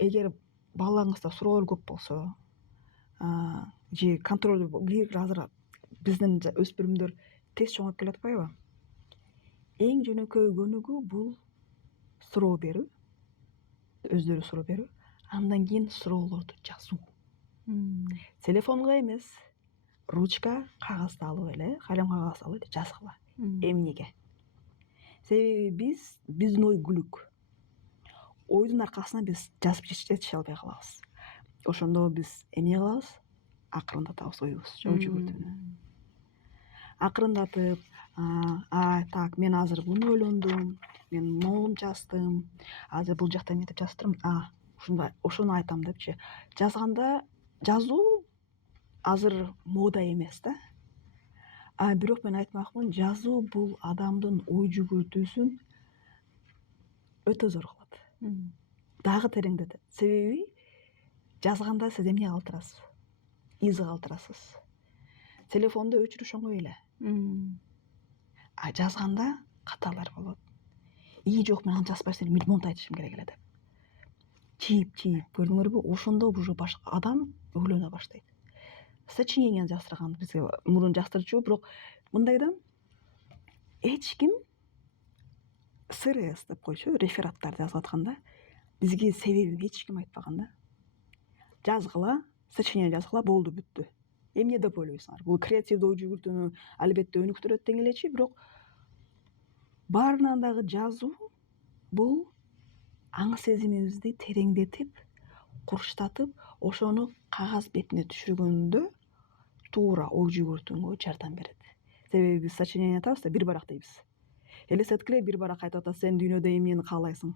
эгер балаңызда суроолор көп болсо, же контроль бир азыр биздин өспүрүмдөр тез чоңоюп келатпайбы? Эң жөнөкөй көнүгүү бул суроо берүү, өздөрү суроо берүү, андан кийин суроолорду жазуу. Телефонго эмес, ручка, кагазды алып эле, калем кагаз алып эле жазгыла. Эмнеге? Себеби биздин ой күлүк. Ойдун аркасынан биз жазып жетише албай калабыз. Ошондо биз эмне кылабыз? Акырындатабыз оюбуз, ой жүгүртүүнү. Акырындатып, так, мен азыр буну ойлондум, мен моун жаздым, азыр бул жакта эмне деп жазыптырмын, ошону айтам депчи. Жазуу азыр мода эмес да. Бирок мен айтмакмын, жазуу бул адамдын ой жүгүртүүсүн өтө зор кылат. Дагы тереңдетет. Себеби жазганда сиз эмне калтырасыз? Из калтырасыз. Телефондо өчүрүш оңой эле. Жазганда каталар болот. Жок, мен аны жазбай монта айтышым керек эле деп. Чийип, көрдүңөрбү? Ошондо уже башка адам ойлоно баштайт. Сочинение жаздырган бизге мурун жаздырчу, бирок мындай да, эч ким СРС деп койчу, рефераттарды жазып атканда бизге себебин эч ким айтпаган да. Жазгыла, сочинение жазгыла, болду, бүттү. Эмне деп ойлойсуңар? Бул креативдүү ой жүгүртүүнү албетте өнүктүрөт тең элечи, бирок баарынан дагы жазуу бул аң сезимибизди тереңдетип, курчтатып, ошону кагаз бетине түшүргөндө туура ой жүгүртүүнгө жардам берет. Себеби биз сочинение атабыз да, бир барак дейбиз. Элестеткиле, бир барак айтып атат, сен дүйнөдө эмнени каалайсың?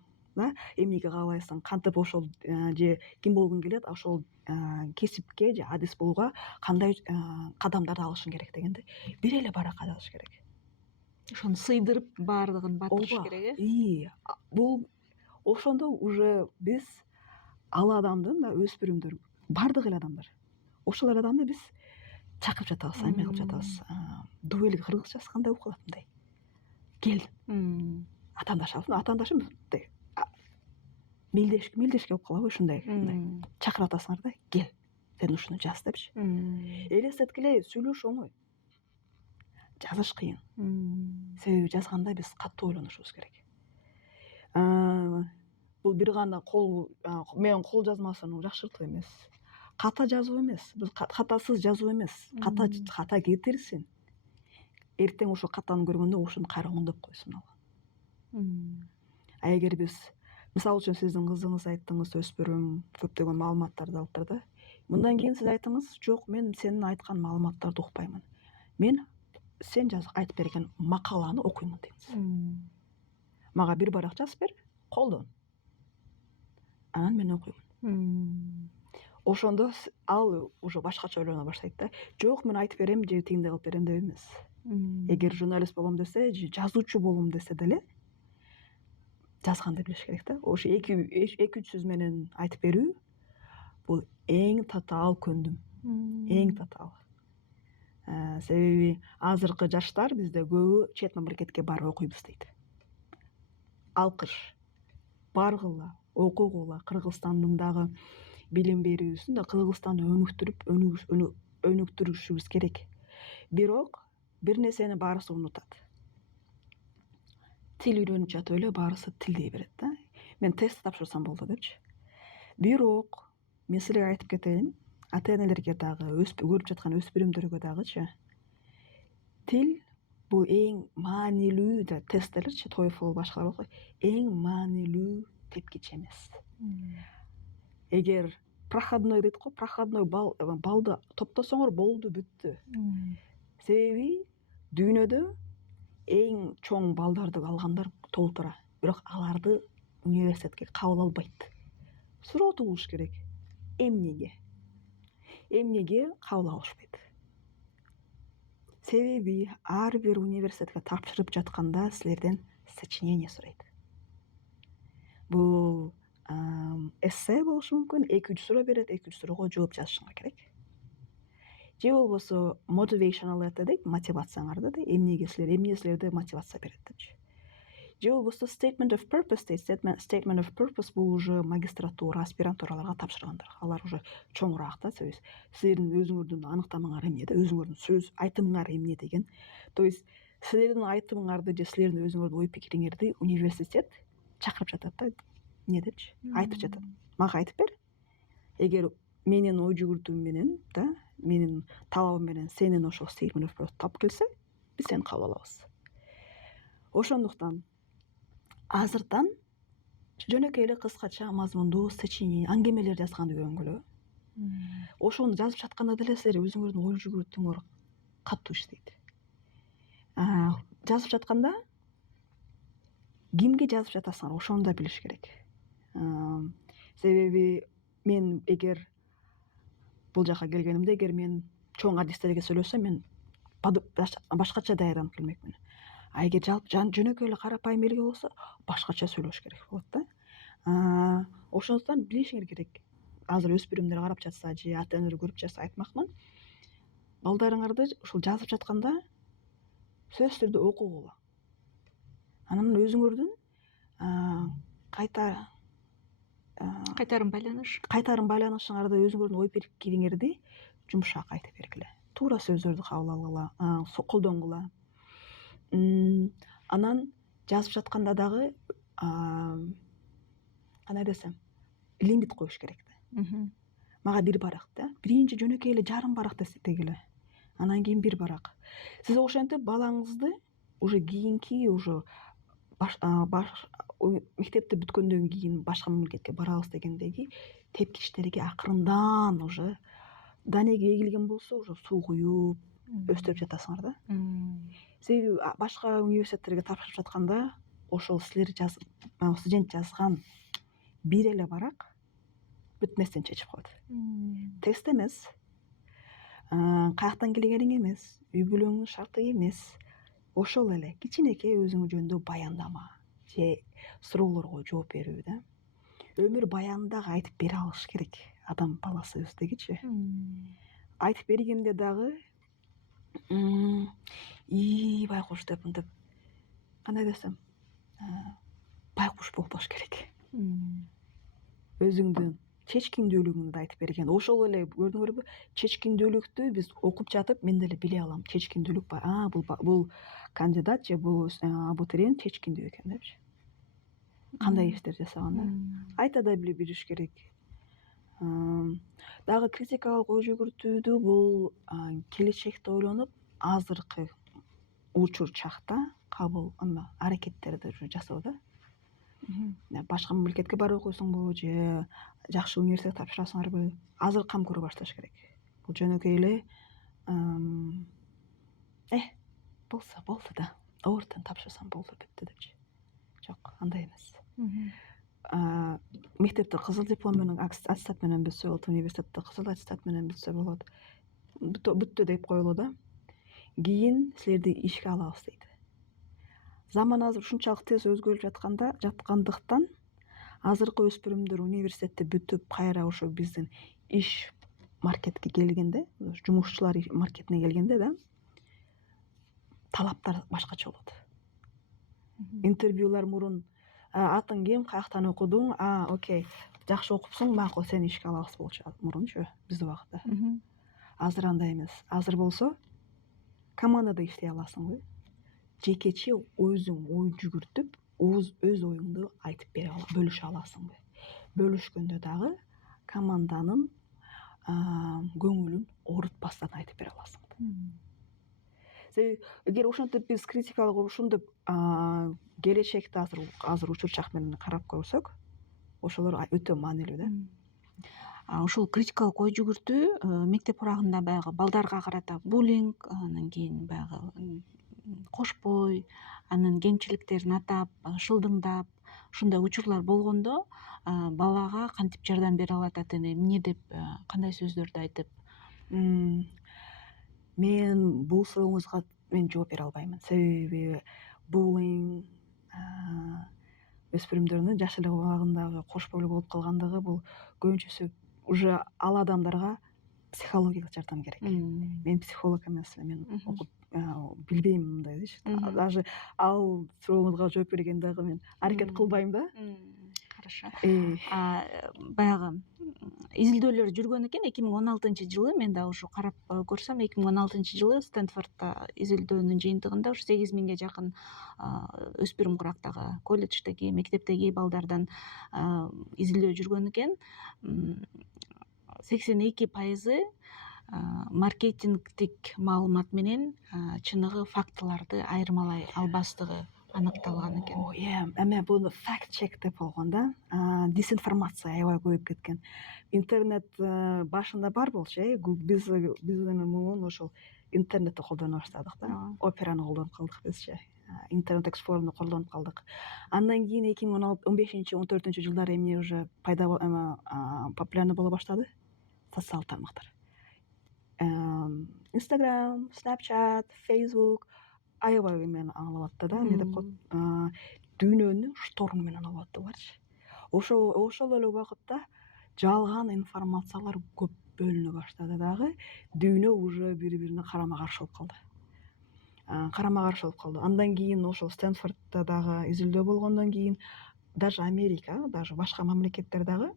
Эмнеге каалайсың? Кантип ошол же ким болгуң келет, ошол кесипке же адис болууга кандай кадамдарды алышың керек дегенде бир эле баракка жазыш керек. Ошону сыйдырып баардыгын батырыш керек, э? Бул ошондо уже биз ал адамдын да өспүрүмдөр, баардык эле адамдар, ошол эле адамды биз чакырып жатабыз, эме кылып жатабыз. Дуэлге кыргызчасы кандай болуп калат мындай? Кел. Атаандашым мындай мелдешке болуп калабы, ушундай. Чакырып атасыңар да, кел. Сен ушуну жаз депчи. Элестеткиле, сүйлөшүү оңой. жазыш кыйын. Себеби жазганда биз катуу ойлонушубуз керек. Бул бир гана менин кол жазмасын жакшыртуу эмес. Ката жазуу эмес. Бул катасыз жазуу эмес. Ката кетирсин. Эртең ошо катаны көргөндө ошону кайра оңдоп койсун ал. Эгер биз мисалы үчүн сиздин кызыңыз айттыңыз, өспүрүм көптөгөн маалыматтарды алыптыр да. Мындан кийин сиз айтыңыз, жок, мен сенин айткан маалыматтарды укпаймын. Мен сен айтып берген макаланы окуймун дейсиз. Мага бир барак жазып бер, колдон. Анан мен окуймун. Ошондо ал уже башкача ойлоно баштайт да. Жок, мен айтып берем же тигиндей кылып берем деп эмес. Эгер журналист болом десе, же жазуучу болом десе деле жазганды билиш керек да. Ошо 2-3 сөз менен айтып берүү бул эң татаал көндүм. Эң татаал. Себеби азыркы жаштар бизде көбү чет мамлекетке барып окуйбуз дейт. Алкыш, баргыла, окугула. Кыргызстандын дагы билим берүүсүн да Кыргызстанды өнүктүрүшүбүз керек. Бирок бир нерсени баарысы унутат. Тил үйрөнүп жатып эле баарысы тил дей берет да. Мен тест тапшырсам болду депчи. Бирок мен силерге айтып кетейин, ата-энелерге дагы, көрүп жаткан өспүрүмдөргө дагычы, тил бул эң маанилүү да тесттелерчи, TOEFL башкалар болот, эң маанилүү тепкич эмес. Эгер проходной дейт го, проходной балды топтосоңор болду, бүттү. Себеби дүйнөдө эң чоң балдарды алгандар толтура, бирок аларды университетке кабыл албайт. Суроо туулуш керек. Эмнеге кабыл алышпайт? Себеби ар бир университетке тапшырып жатканда силерден сочинение сурайт. Бул эссе болушу мүмкүн, 2-3 суроо берет, 2-3 суроого жооп жазышыңар керек. Же болбосо motivational letter дейт, мотивацияңарды да, эмне силерде мотивация берет депчи. Же болбосо statement of purpose дейт. Statement of purpose бул уже магистратура, аспирантураларга тапшыргандар. Алар уже чоңураак да, силердин өзүңөрдүн аныктамаңар эмне да, өзүңөрдүн сөз айтымыңар эмне деген. То есть силердин айтымыңарды же силердин өзүңөрдүн ой пикириңерди университет чакырып жатат да, эмне депчи, айтып жатат. Мага айтып бер. Эгер менин ой жүгүртүүм менен да, менин талабым менен сенин ошол statement of purpose тап келсе, биз сени кабыл алабыз. Ошондуктан азыртан жөнөкөй эле кыскача мазмундуу сочинение, аңгемелер жазганды үйрөнгүлө. Ошону жазып жатканда деле силер өзүңөрдүн ой жүгүртүүңөр катуу иштейт. Жазып жатканда кимге жазып жатасыңар, ошону да билиш керек. Себеби мен эгер бул жака келгенимде, эгер мен чоң адистерге сөйлөсөм, мен башкача даярданып келмекмин. Эгер жөнөкөй эле карапайым элге болсо, башкача сөйлөш керек болот да. Ошондуктан билишиңер керек. Азыр өспүрүмдөр карап жатса же ата-энелер көрүп жатса айтмакмын. Балдарыңарды ушул жазып жатканда сөзсүз түрдө окугула. Анан өзүңөрдүн кайтарым байланышыңарды, өзүңөрдүн ой пикириңерди жумшак айтып бергиле. Туура сөздөрдү кабыл алгыла, колдонгула. Анан жазып жатканда дагы кандай десем, лимит коюш керек да. Мага бир барак да. Биринчи жөнөкөй эле жарым барак дегиле. Анан кийин бир барак. Сиз ошентип балаңызды уже кийинки уже мектепти бүткөндөн кийин башка мамлекетке барабыз дегендеги тепкичтерге акырындан уже данеге эгилген болсо, уже суу куюп өстүрүп жатасыңар да. Себеби башка университеттерге тапшырып жатканда ошол силер студент жазган бир эле барак бүт нерсени чечип коет. Тест эмес, каяктан келгениң эмес, үй бүлөңдүн шарты эмес, ошол эле кичинекей өзүң жөнүндө баяндама же суроолорго жооп берүү да. Өмүр баянын дагы айтып бере алыш керек адам баласы өздөгүчү. Айтып бергенде дагы байкуш деп мынтип, кандай десем, байкуш болбош керек. Өзүңдүн чечкиндүүлүгүндү айтып берген. Ошол эле көрдүңөрбү? Чечкиндүүлүктү биз окуп жатып мен деле биле алам. Чечкиндүүлүк бар. Бул кандидат же бул абитуриент чечкиндүү экен депчи. Кандай иштер жасаганда айта да билиш керек. Дагы критикалык ой жүгүртүүдү бул келечекти ойлонуп азыркы учур чакта кабыл аракеттерди жасоо да. Башка мамлекетке барып окуйсуңбу же жакшы университет тапшырасыңарбы? Азыр кам көрө башташ керек. Бул жөнөкөй эле болсо болду да. Ортон тапшырсам болду бүттү депчи. Жок, андай эмес. Мектепте кызыл диплом менен аттестат менен бүтсө болот, университетте кызыл аттестат менен бүтсө болот. Бүттү деп коелу да. Кийин силерди ишке алабыз дейт. Заман азыр ушунчалык тез өзгөрүп жаткандыктан азыркы өспүрүмдөр университетти бүтүп кайра ошо биздин иш маркетке келгенде, жумушчулар маркетине келгенде да талаптар башкача болот. Интервьюлар мурун атың ким, каяктан окудуң? Окей, жакшы окупсуң, макул, сени ишке алабыз болчу мурунчу биздин убакытта. Азыр андай эмес. Азыр болсо командада иштей аласыңбы? Жекече өзүң ой жүгүртүп, өз оюңду айтып бере бөлүшө аласыңбы? Бөлүшкөндө дагы команданын көңүлүн оорутпастан айтып бере аласың. Эгер ошентип биз критикалык ушинтип келечекти азыр учур чак менен карап көрсөк, ошолор өтө маанилүү да. Ушул критикалык ой жүгүртүү мектеп урагында баягы балдарга карата буллинг, анан кийин баягы кошпой, анын кемчиликтерин атап, шылдыңдап, ушундай учурлар болгондо балага кантип жардам бере алат ата эне, эмне деп, кандай сөздөрдү айтып? Мен бул сурооңузга мен жооп бере албаймын. Себеби буллинг өспүрүмдөрдүн жашылык убагындагы кошпойлуу болуп калгандыгы бул көбүнчөсү уже ал адамдарга психологиялык жардам керек. Мен психолог эмесмин, мен окуп билбейм мындай дейчи. Даже ал сурооңузга жооп бергенде дагы мен аракет кылбайм да. Хорошо. Баягы изилдөөлөр жүргөн экен 2016-жылы, мен да ушу карап көрсөм 2016-жылы Стэнфордто изилдөөнүн жыйынтыгында ушу 8000ге жакын өспүрүм курактагы колледждеги, мектептеги балдардан изилдөө жүргөн экен. 82% маркетингдик маалымат менен чыныгы фактыларды айырмалай албастыгы аныкталган экен. Эме буну fact check деп болгон да. Дезинформация аябай көбөйүп кеткен. Интернет башында бар болчу, биздин муун ошол интернетти колдоно баштадык да. Операны колдонуп калдык бизче. Интернет Explorer колдонуп калдык. Андан кийин 2015-14 жылдары эмне уже популярный боло баштады? Социалдык тармактар. Instagram, Snapchat, Facebook аябай эмен алып атты да. Эмне деп коет? Дүйнөнү шторм менен алып атты буларчы. Ошол эле убакытта жалган информациялар көп бөлүнө баштады дагы. Дүйнө уже бири-бирине карама-каршы болуп калды. Андан кийин ошол Стэнфордто дагы изилдөө болгондон кийин даже Америка, даже башка мамлекеттер дагы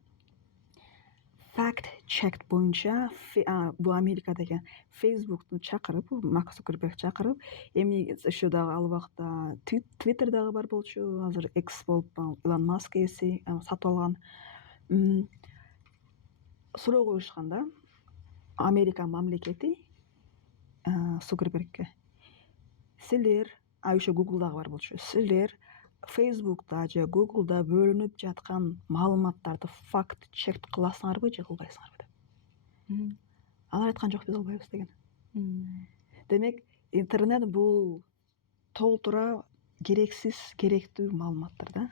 fact check боюнча бул Америка деген Facebook'ту чакырып, Марк Цукерберг чакырып, эми еще дагы ал убакта Twitter дагы бар болчу, азыр X болуп, Илон Маск эси сатып алган. Суроо коюшканда Америка мамлекети Цукербергке: силер, еще Google дагы бар болчу, силер Facebook'та же Google'да бөлүнүп жаткан маалыматтарды факт чек кыласыңарбы же кылбайсыңарбы деп. Алар айткан жок, биз албайбыз деген. Демек, интернет бул толтура керексиз, керектүү маалыматтар да.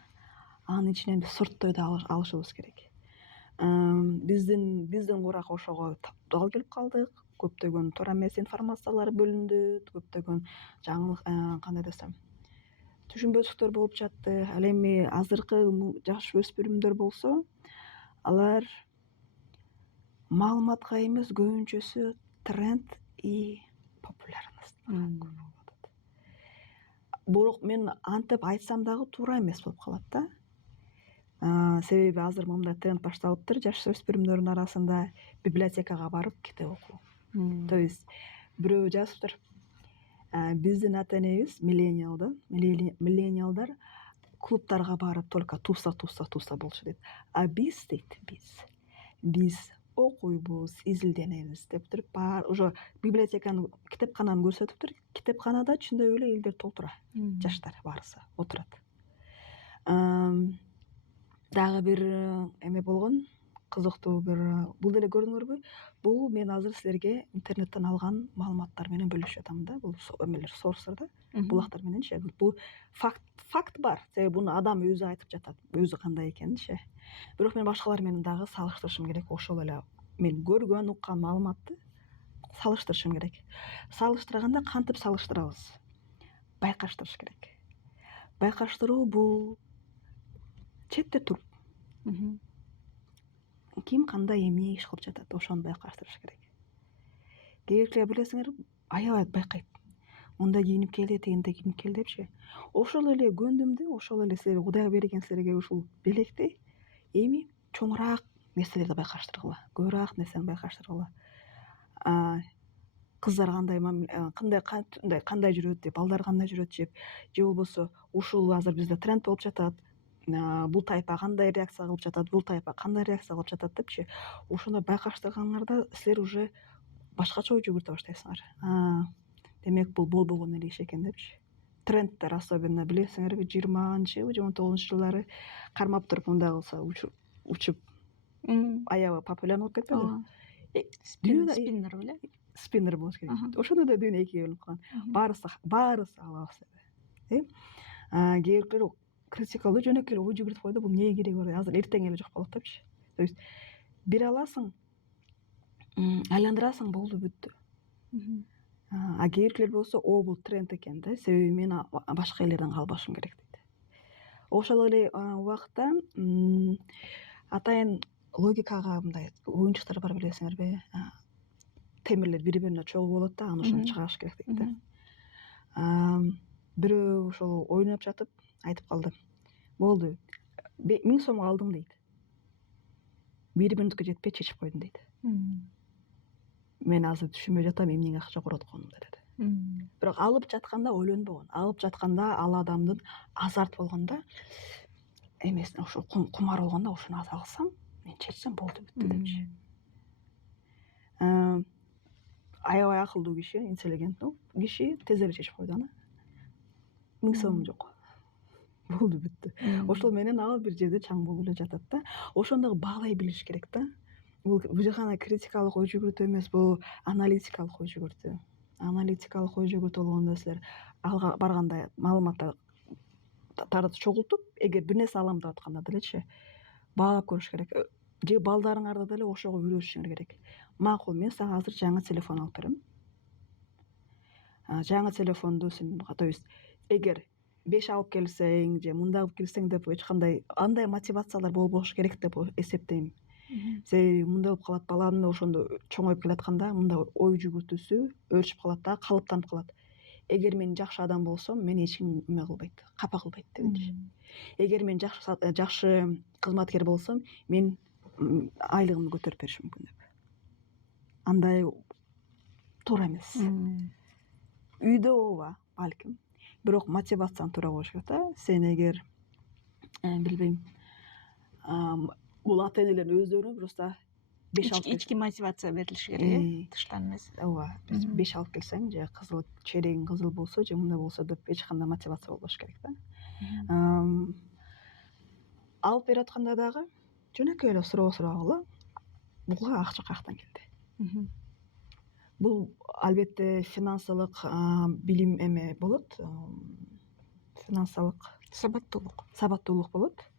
Анын ичинен биз сорттойду алышыбыз керек. Биздин курак ошого дал келип калдык. Көптөгөн туура эмес информациялар бөлүндү, көптөгөн жаңылык, кандай десем, түшүнбөстүктөр болуп жатты. Ал эми азыркы жаш өспүрүмдөр болсо, алар маалыматка эмес, көбүнчөсү тренд и популярность. Бирок мен антип айтсам дагы туура эмес болуп калат да. Себеби азыр мындай тренд башталыптыр жаш өспүрүмдөрдүн арасында библиотекага барып китеп окуу. То есть бирөө жазыптыр. Биздин ата энебиз миллениалдар клубтарга барып только туса болчу дейт. А биз дейт, биз окуйбуз, изилденебиз деп туруп уже библиотеканы, китепкананы көрсөтүптүр. Китепканада чындап эле элдер толтура, жаштар баарысы отурат. Дагы бир эме болгон, кызыктуу бир, бул деле көрдүңөрбү? Бул мен азыр силерге интернеттен алган маалыматтар менен бөлүшүп атам да. Бул эмелер сорстар да. Булактар мененчи. Бул факт бар. Себеби буну адам өзү айтып жатат, өзү кандай экенинчи. Бирок мен башкалар менен дагы салыштырышым керек. Ошол эле мен көргөн, уккан маалыматты салыштырышым керек. Салыштырганда кантип салыштырабыз? Байкаштырыш керек. Байкаштыруу бул четте туруп ким кандай эмне иш кылып жатат, ошону байкаштырыш керек. Кээ биркилер билесиңерби, аябай байкайт. Мындай кийинип келди, тигиндей кийинип келди депчи. Ошол эле көндүмдү, ошол эле силер Кудай берген силерге ушул белекти эми чоңураак нерселерди байкаштыргыла, көбүрөөк нерсени байкаштыргыла. Кыздар кандай жүрөт деп, балдар кандай жүрөт деп, же болбосо ушул азыр бизде тренд болуп жатат. Бул тайпа кандай реакция кылып жатат, бул тайпа кандай реакция кылып жатат депчи. Ошондо байкаштырганыңарда силер уже башкача ой жүгүртө баштайсыңар. Демек бул болбогон эле иш экен депчи. Трендтер особенно билесиңерби, 20-жы же 19-жы жылдары кармап туруп мындай кылса учуп аябай популярный болуп кетпеди? Спиннер беле? Спиннер болуш керек. Ошондо да дүйнө экиге бөлүнүп калган. Баарысы алабыз. Кээ биркилер критикалуу жөнөкөй эле ой жүгүртүп койду, бул эмне кереги бар? Азыр эртең эле жок болот депчи. То есть бир аласың, айландырасың, болду бүттү. Кээ биркилер болсо, бул тренд экен да, себеби мен башка элдерден калбашым керек дейт. Ошол эле убакта атайын логикага мындай оюнчуктар бар, билесиңерби? Темирлер бири-бирине чогуу болот да, аны ошону чыгарыш керек дейт да. Бирөө ошол ойноп жатып айтып калды. Болду, 1000 сом алдым дейт. 1 мүнөткө жетпей чечип койдум дейт. Мен азыр түшүнбөй жатам эмнеге акча коротконумду деди. Бирок алып жатканда ойлонбогон. Алып жатканда ал адамдын азарт болгондо, эмесин ошо кумар болгондо, ошону алсам, мен чечсем болду бүттү депчи. Аябай акылдуу киши, интеллигенттүү киши тез эле чечип койду аны. 1000 сом жок. Болду бүттү. Ошол менен ал бир жерде чаң болуп эле жатат да. Ошондо баалай билиш керек да. Бул гана критикалык ой жүгүртүү эмес, бул аналитикалык ой жүгүртүү. Аналитикалык ой жүгүртүү болгондо силер алга барганда маалыматтар чогултуп, эгер бир нерсе алам деп атканда делечи, баалап көрүш керек. Же балдарыңарды деле ошого үйрөтүшүңөр керек. Макул, мен сага азыр жаңы телефон алып берем. Жаңы телефонду сен, то есть эгер 5 алып келсең же мындай алып келсең деп эч кандай андай мотивациялар болбош керек деп эсептейм. Себеби мындай болуп калат, баланын ошондо чоңоюп келатканда мындай ой жүгүртүүсү өөрчүп калат да, калыптанып калат. Эгер мен жакшы адам болсом, мени эч ким эме кылбайт, капа кылбайт дегенчи. Эгер мен жакшы кызматкер болсом, мен айлыгымды көтөрүп беришим мүмкүн деп. Андай туура эмес. Үйдө ооба, балким. Бирок мотивацияны туура коюш керек да. Сен эгер билбейм, бул ата энелердин өздөрү просто 5 алып ички мотивация берилиши керек, тыштан эмес. Ооба, 5 алып келсең, же кызыл черегиң кызыл болсо, же мындай болсо деп эч кандай мотивация болбош керек да. Алып берип атканда дагы жөнөкөй эле суроо сурагыла. Буга акча каяктан келди? Бул албетте финансылык билим эме болот. Финансылык сабаттуулук болот.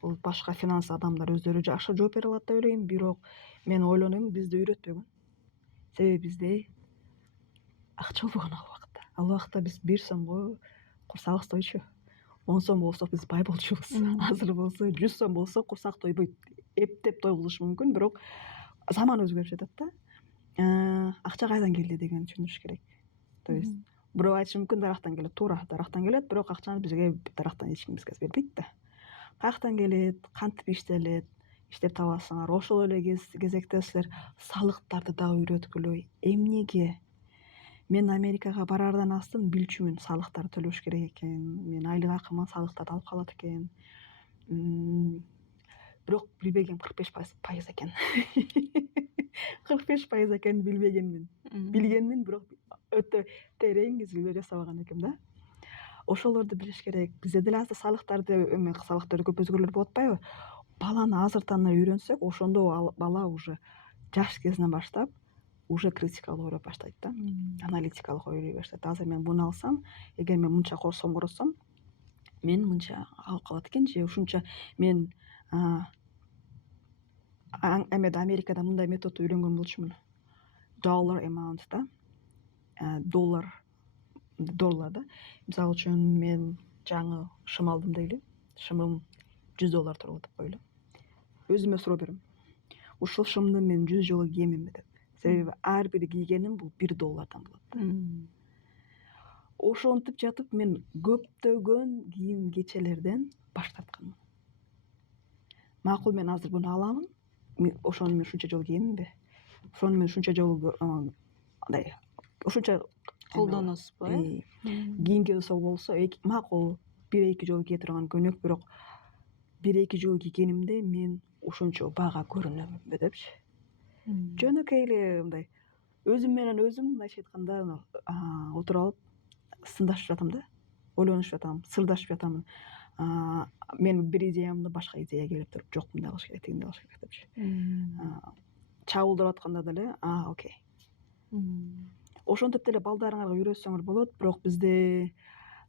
Бул башка финанс адамдар өздөрү жакшы жооп бере алат деп ойлойм, бирок мен ойлонойм, бизди үйрөтпөгөн. Себеби бизде акча болбогон ал убакта биз 1 сомго курсагыбыз тойчу. 10 сом болсо биз бай болчубуз. Азыр болсо 100 сом болсо курсак тойбойт. Эптеп той кылышы мүмкүн, бирок заман өзгөрүп жатат да. Акча кайдан келди деген түшүнүш керек. То есть бирөө айтышы мүмкүн, дарактан келет. Туура, дарактан келет, бирок акчаны бизге дарактан эч ким бизге бербейт да. каяктан келет, кантип иштелет, иштеп табасыңар. Ошол эле кезекте силер салыктарды дагы үйрөткүлө. Эмнеге? Мен Америкага барардан астын билчүмүн салыктарды төлөш керек экен. Мен айлык акыма салыктарды алып калат экен. Бирок билбегем 45% экен. 45% экенин билбегенмин. Билгенмин, бирок өтө терең изилдөө жасабаган экенмин да. Ошолорду билиш керек. Бизде деле азыр салыктарды көп өзгөрүүлөр болуп атпайбы? Баланы азыртан үйрөнсөк, ошондо бала уже жаш кезинен баштап уже критикалык ойлоп баштайт да. Аналитикалык ойлой баштайт. Азыр мен буну алсам, эгер мен мынча коросом, мен мынча алып калат экен же ушунча мен эмеде Америкада мындай методду үйрөнгөн болчумун. Dollar amount да. Доллар да. Мисалы үчүн мен жаңы шым алдым дейли. Шымым $100 турат деп коелу. Өзүмө суроо берем. Ушул шымды мен 100 жолу кийеминби деп. Себеби ар бир кийгеним бул $1 болот. Ошентип жатып мен көптөгөн кийим кечелерден баш тартканмын. Макул, мен азыр буну аламын. Ошону мен ушунча жолу кийеминби? Ошону мен ушунча жолу ушунча колдоносузбу? Кийинге болсо макул 1-2 жолу кие турган көнөк, бирок 1-2 жолу кийгенимде мен ошончо бага көрүнөмүнбү депчи. Жөнөкөй эле мындай өзүм менен өзүм мындайча айтканда отуруп алып сындашып жатам да. Ойлонушуп жатам, сырдашып жатамын. Мен бир идеямды башка идея келип туруп, жок, мындай кылыш керек, тигиндей кылыш керек депчи. Чабуулдап атканда деле, окей. Ошентип деле балдарыңарга үйрөтсөңөр болот, бирок бизде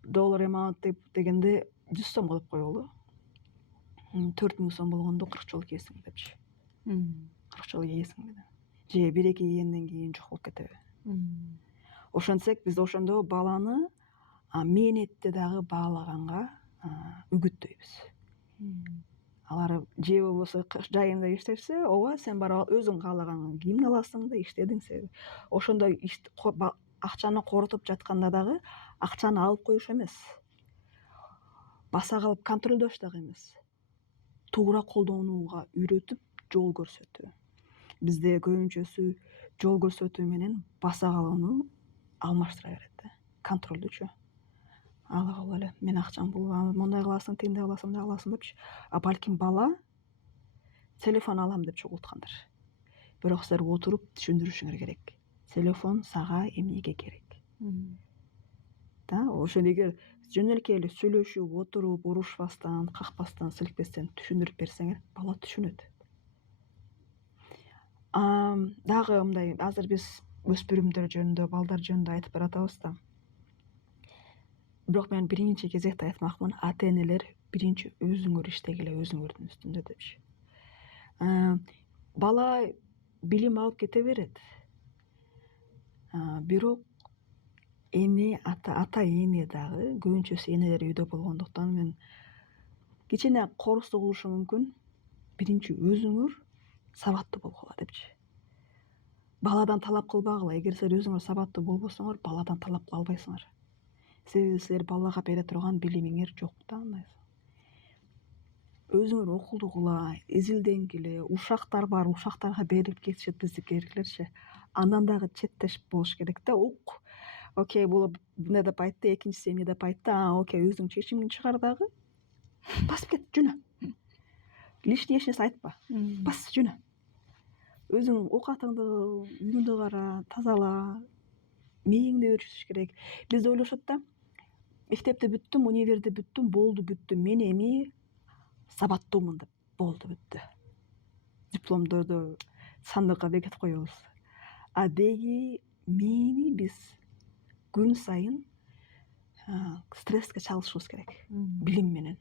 dollar amount дегенде 100 сом деп коелу. 4000 сом болгондо 40 жолу кийесиң депчи. 40 жолу кийесиң деп. Же 1-2 кийгенден кийин жок болуп кетеби? Ошентсек, биз ошондо баланы мээнетти дагы баалаганга үгүттөйбүз. Алар же болбосо жайында иштешсе, ооба, сен барып өзүң каалаган кийимди аласың да иштедиң себеби. Ошондо акчаны коротуп жатканда дагы акчаны алып коюш эмес. Баса калып контролдош дагы эмес. Туура колдонууга үйрөтүп, жол көрсөтүү. Бизде көбүнчөсү жол көрсөтүү менен баса калууну алмаштыра берет да. Контролдучу. Ала кал эле, мен акчаң бул, мындай кыласың, тигиндей кыласың депчи. Балким бала телефон алам деп чогулткандыр. Бирок силер отуруп түшүндүрүшүңөр керек. Телефон сага эмнеге керек? Да, ошол эгер жөн эле эле сүйлөшүп, отуруп, урушпастан, какпастан, силикпестен түшүндүрүп берсеңер, бала түшүнөт. Дагы мындай, азыр биз өспүрүмдөр жөнүндө, балдар жөнүндө айтып баратабыз да. Бирок мен биринчи кезекте айтмакмын, ата-энелер биринчи өзүңөр иштегиле, өзүңөрдүн үстүндө депчи. Бала билим алып кете берет. Бирок ата эне дагы, көбүнчөсү энелер үйдө болгондуктан мен кичине корустук болушу мүмкүн. Биринчи өзүңөр сабаттуу болгула депчи. Баладан талап кылбагыла. Эгер силер өзүңөр сабаттуу болбосоңор, баладан талап кыла албайсыңар. Себеби силер балага бере турган билимиңер жок да андай. Өзүңөр окулгула, изилденгиле, ушактар бар, ушактарга берип кетишет биздикилерчи. Андан дагы четтеш болуш керек да. Окей, бул эмне деп айтты, экинчиси эмне деп айтты, окей, өзүң чечимиңди чыгар дагы. Басып кет, жөнө. Лишний эч нерсе айтпа. Бас, жөнө. Өзүң оокатыңды үйүндө кара, тазала, мээңди өөрчүтүш керек. Бизде ойлошот да, мектепти бүттүм, универди бүттүм, болду, бүттүм. Мен эми сабаттуумун деп, болду, бүттү. Дипломдорду сандыкка бекитип коебуз. Деги мээни биз күн сайын стресске чалышыбыз керек. Билим менен.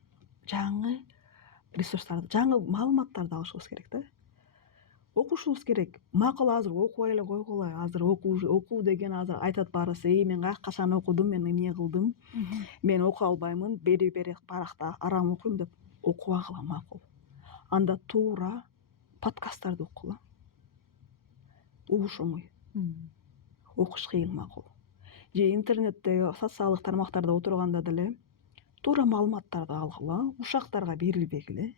Жаңы ресурстарды, жаңы маалыматтарды алышыбыз керек да. Окушубуз керек. Макул, азыр окубай эле койгула. Азыр окуу деген азыр айтат баарысы, мен качан окудум, мен эмне кылдым, мен окуй албаймын, бери баракта арам окуйм деп окубагыла макул. Анда туура подкасттарды окула. Угуш оңой. Окуш кыйын макул. Же интернетте, социалдык тармактарда отурганда деле туура маалыматтарды алгыла ушактарга берилбегиле.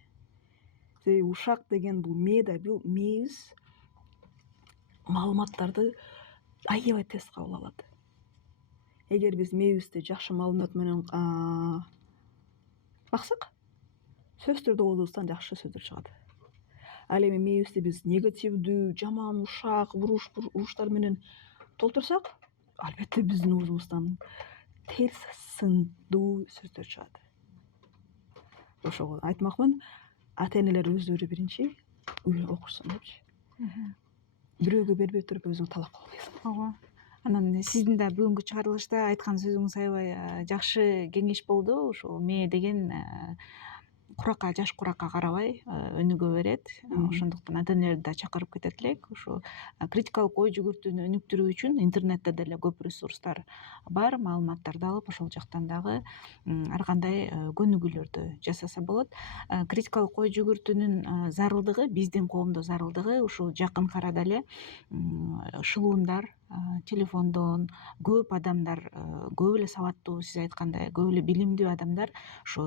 Себеби ушак деген бул бул мээбиз маалыматтарды аябай тез кабыл алат. Эгер биз мээбизди жакшы маалымат менен баксак, сөзсүз түрдө оозубуздан жакшы сөздөр чыгат. Ал эми мээбизди биз негативдүү, жаман, ушак, уруштар менен толтурсак, албетте биздин оозубуздан терс сындуу сөздөр чыгат. Ошого айтмакмын, ата энелер өздөрү биринчи окушсун депчи. Бирөөгө бербей туруп өзүң талап кылбайсың. Ооба. Анан сиздин да бүгүнкү чыгарылышта айткан сөзүңүз аябай жакшы кеңеш болду. Ушул мээ деген куракка, жаш куракка карабай өнүгө берет. Ошондуктан ата энелерди да чакырып кетет элек. Ушу критикалык ой жүгүртүүнү өнүктүрүү үчүн интернетте деле көп ресурстар бар, маалыматтарды алып ошол жактан дагы ар кандай көнүгүүлөрдү жасаса болот. Критикалык ой жүгүртүүнүн зарылдыгы, биздин коомдо зарылдыгы ушул жакынкы арада эле шылуундар, телефондон көп адамдар, көп эле сабаттуу, сиз айткандай көп эле билимдүү адамдар ушу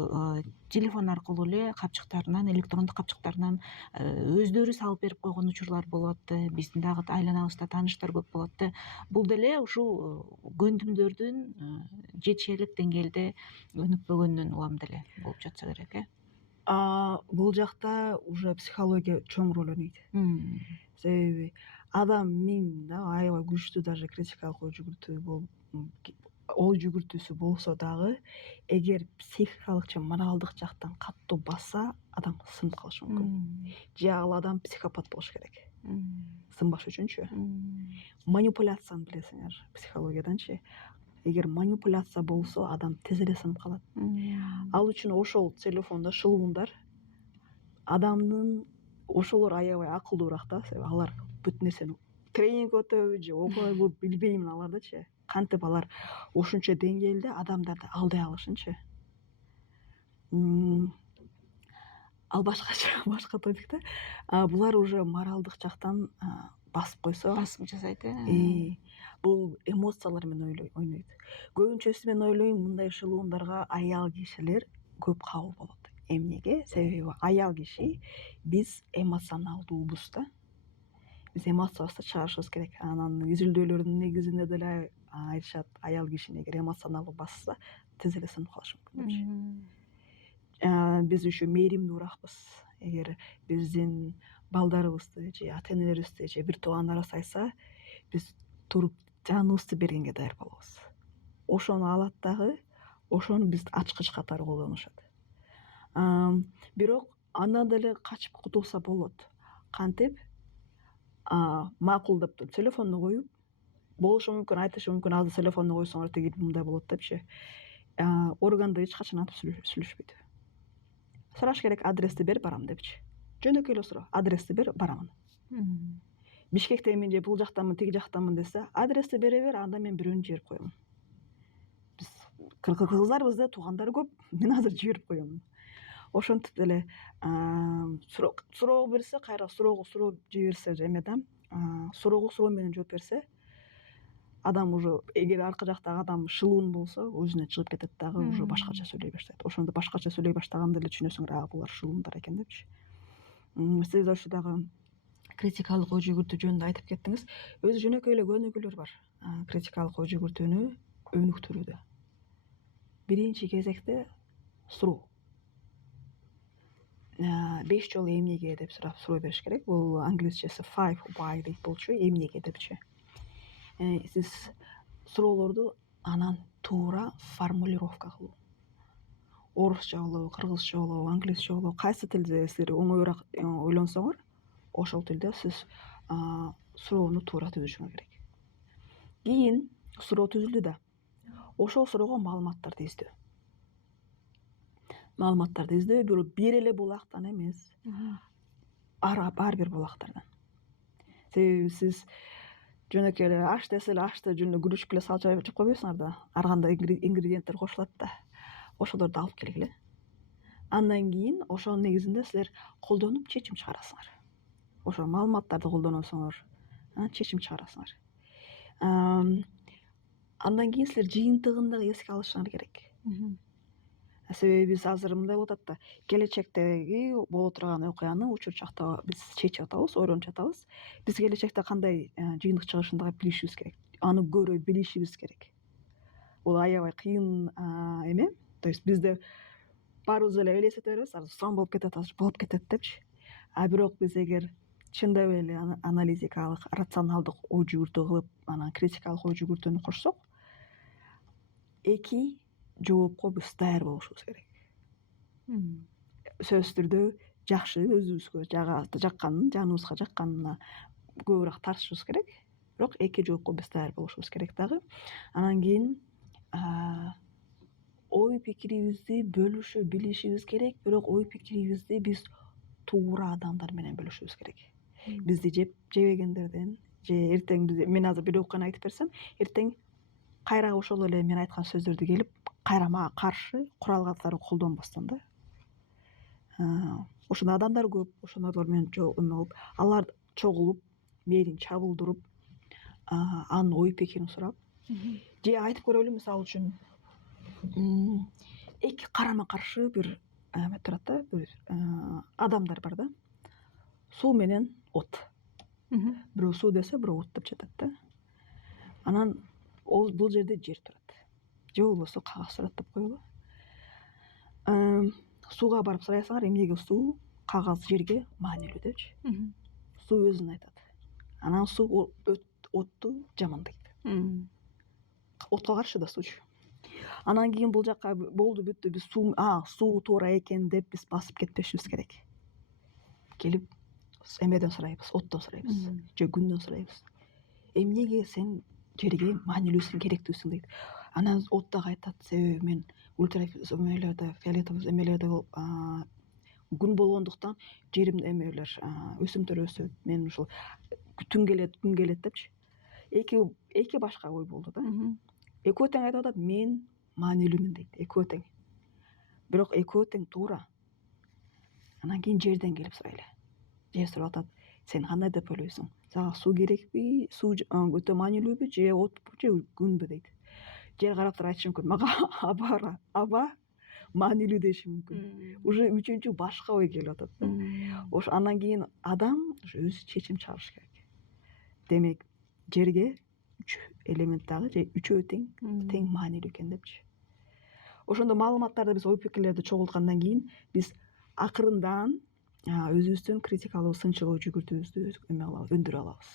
телефон аркылуу эле капчыктарынан, электрондук капчыктарынан өздөрү салып берип койгон учурлар болот. Биздин дагы айланабызда тааныштар көп болот. Бул деле ушул көндүмдөрдүн жетишерлик деңгээлде өнүкпөгөнүнүн улам деле болуп жатса керек. Бул жакта уже психология чоң роль ойнойт. Себеби адам аябай күчтүү даже критикалык ой жүгүртүүсү болсо дагы, эгер психикалык же моралдык жактан катуу басса, адам сынып калышы мүмкүн. Же ал адам психопат болуш керек. Сынбаш үчүнчү. Манипуляцияны билесиңер психологияданчы. Эгер манипуляция болсо, адам тез эле сынып калат. Ал үчүн ошол телефондо шылуундар адамдын ошолор аябай акылдуураак да, себеби алар бүт нерсени тренинг өтөбү же окуйбу билбеймин алардычы. Кантип алар ошончо деңгээлде адамдарды алдай алышынчы. Ал башка топик да. Булар уже моралдык жактан басып койсо, басым жасайт. Бул эмоциялар менен ойнойт. Көбүнчөсү мен ойлойм, мындай шылуундарга аял кишилер көп кабыл болот. Эмнеге? Себеби аял киши биз эмоционалдуубуз да. Биз эмоциябызды чыгарышыбыз керек. Анан изилдөөлөрдүн негизинде деле айтышат, аял кишини эгер эмоционалдуу басса, тез эле сынып калышы мүмкүн депчи. Биз еще мээримдүүраакпыз. Эгер биздин балдарыбызды же ата энелерибизди же бир туугандарыбыз айса, биз туруп жаныбызды бергенге даяр болобуз. Ошону алат дагы, ошону биз ачкыч катары колдонушат. Бирок андан деле качып кутулса болот. Кантип? Макул деп туруп телефонду коюп, болушу мүмкүн, айтышы мүмкүн, азыр телефонду койсоңор тиги мындай болот депчи. Органдар эч качан антип сүйлөшпөйт. Сураш керек, адрести бер, барам депчи. Жөнөкөй эле суроо, адрести бер, барамын. Бишкектемин же бул жактамын, тиги жактамын десе, адрести бере бер, анда мен бирөөнү жиберип коемун. Биз кыргыздарбызда туугандар көп, мен азыр жиберип коемун. Ошентип деле суроо берсе, кайра суроо жиберсе же эмеден, суроого суроо менен жооп берсе, адам уже эгер аркы жактагы адам шылуун болсо, өзүнө чыгып кетет дагы, уже башкача сүйлөй баштайт. Ошондо башкача сүйлөй баштаганда эле түшүнөсүңөр, булар шылуундар экен депчи. Сиз ошо дагы критикалык ой жүгүртүү жөнүндө айтып кеттиңиз. Өзү жөнөкөй эле көнүгүүлөр бар. Критикалык ой жүгүртүүнү өнүктүрүүдө. Биринчи кезекте суроо. 5 жолу эмнеге деп суроо бериш керек. Бул англисчеси 5 why дейт болчу, эмнеге депчи. Сиз суроолорду анан туура формулировка кылуу. Орусча болобу, кыргызча болобу, англисче болобу, кайсы тилде сиз оңоюраак ойлонсоңор, ошол тилде сиз суроону туура түзүшүңүз керек. Кийин суроо түзүлдү да, ошол суроого маалыматтарды издөө. Маалыматтарды издөө бир эле булактан эмес, ар бир булактардан. Себеби сиз жөнөкөй эле аш десе эле ашты жөн эле күрүчкө эле салып жеп койбойсуңар да. Ар кандай ингредиенттер кошулат да. Ошолорду алып келгиле. Андан кийин ошонун негизинде силер колдонуп чечим чыгарасыңар. Ошо маалыматтарды колдоносуңар, чечим чыгарасыңар. Андан кийин силер жыйынтыгын дагы эске алышыңар керек. Себеби биз азыр мындай болуп атат да, келечектеги боло турган окуяны учур чакта биз чечип атабыз, ойлонуп жатабыз. Биз келечекте кандай жыйынтык чыгышын дагы билишибиз керек. Аны көрө билишибиз керек. Бул аябай кыйын эме. То есть бизде баарыбыз эле элестете беребиз, азыр сон болуп кетет, азыр болуп кетет депчи. А бирок биз эгер чындап эле аналитикалык, рационалдык ой жүгүртүү кылып, анан критикалык ой жүгүртүүнү кошсок, эки жоопко биз даяр болушубуз керек. Сөзсүз түрдө жакшы өзүбүзгө жакканын, жаныбызга жакканына көбүрөөк тартышыбыз керек. Бирок эки жоопко биз даяр болушубуз керек дагы. Анан кийин ой пикирибизди бөлүшө билишибиз керек, бирок ой пикирибизди биз туура адамдар менен бөлүшүбүз керек. Бизди жебегендерден же эртең мен азыр бир окуяны айтып берсем, эртең кайра ошол эле мен айткан сөздөрдү келип, кайра мага каршы курал катары колдонбостон да. Ошондой адамдар көп, ошондойлор менен кылып, алар чогулуп, мээни чабылдырып, анын ой пикирин сурап, же айтып көрөлү, мисалы үчүн эки карама каршы бир эме турат да, бир адамдар бар да. Суу менен от. Бирөө суу десе, бирөө от деп жатат да. Анан бул жерде жер турат. Же болбосо кагаз турат деп коелу. Сууга барып сурайсыңар, эмнеге суу кагаз жерге маанилүү депчи. Суу өзүн айтат. Анан суу отту жамандайт. Отко каршы да суучу. Анан кийин бул жакка болду бүттү, биз суу туура экен деп биз басып кетпешибиз керек. Келип эмеден сурайбыз, оттон сурайбыз, же күндөн сурайбыз. Эмнеге сен жерге маанилүүсүң, керектүүсүң дейт. Анан от дагы айтат, себеби мен фиолетовый эмелерде күн болгондуктан жеримде эмелер өсүмдөр өсөт. Мен ушул күн келет депчи. Эки башка ой болду да. Экөө тең айтып атат, мен маанилүүмүн дейт. Экөө тең. Бирок экөө тең туура. Анан кийин жерден келип сурайлы. Жер сурап атат, сен кандай деп ойлойсуң? Сага суу керекпи? Суу өтө маанилүүбү, же отпу, же күнбү дейт. Жер карап туруп айтышы мүмкүн. Мага аба маанилүү деши мүмкүн. Уже үчүнчү башка ой келип атат да. Ошо андан кийин адам өзү чечим чыгарыш керек. Демек, жерге 3 элемент дагы, же үчөө тең маанилүү экен депчи. Ошондо маалыматтарды биз ой пикирлерди чогулткандан кийин биз акырындан өзүбүздүн критикалуу сынчыл ой жүгүртүүбүздү өндүрө алабыз.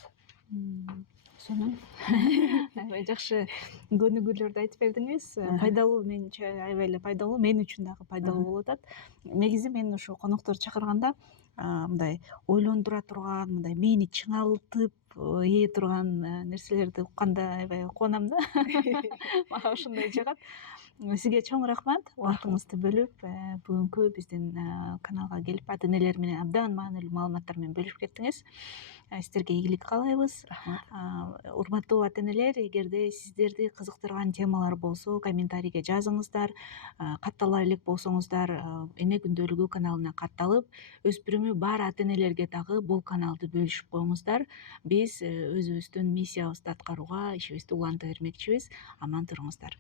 Сонун. Аябай жакшы көнүгүүлөрдү айтып бердиңиз. Пайдалуу, менимче аябай эле пайдалуу, мен үчүн дагы пайдалуу болуп атат. Негизи мен ушу конокторду чакырганда мындай ойлондура турган, мындай мени чыңалтып ээ турган нерселерди укканда аябай кубанам да. Мага ошондой жагат. Сизге чоң рахмат, убактыңызды бөлүп, бүгүнкү биздин каналга келип, ата энелер менен абдан маанилүү маалыматтар менен бөлүшүп кеттиңиз. Сиздерге ийгилик каалайбыз. Урматтуу ата энелер, эгерде сиздерди кызыктырган темалар болсо, комментарийге жазыңыздар. Каттала элек болсоңуздар, эне күндөлүгү каналына катталып, өспүрүмү бар ата энелерге дагы бул каналды бөлүшүп коюңуздар. Биз өзүбүздүн миссиябызды аткарууга ишибизди уланта бермекчибиз. Аман туруңуздар.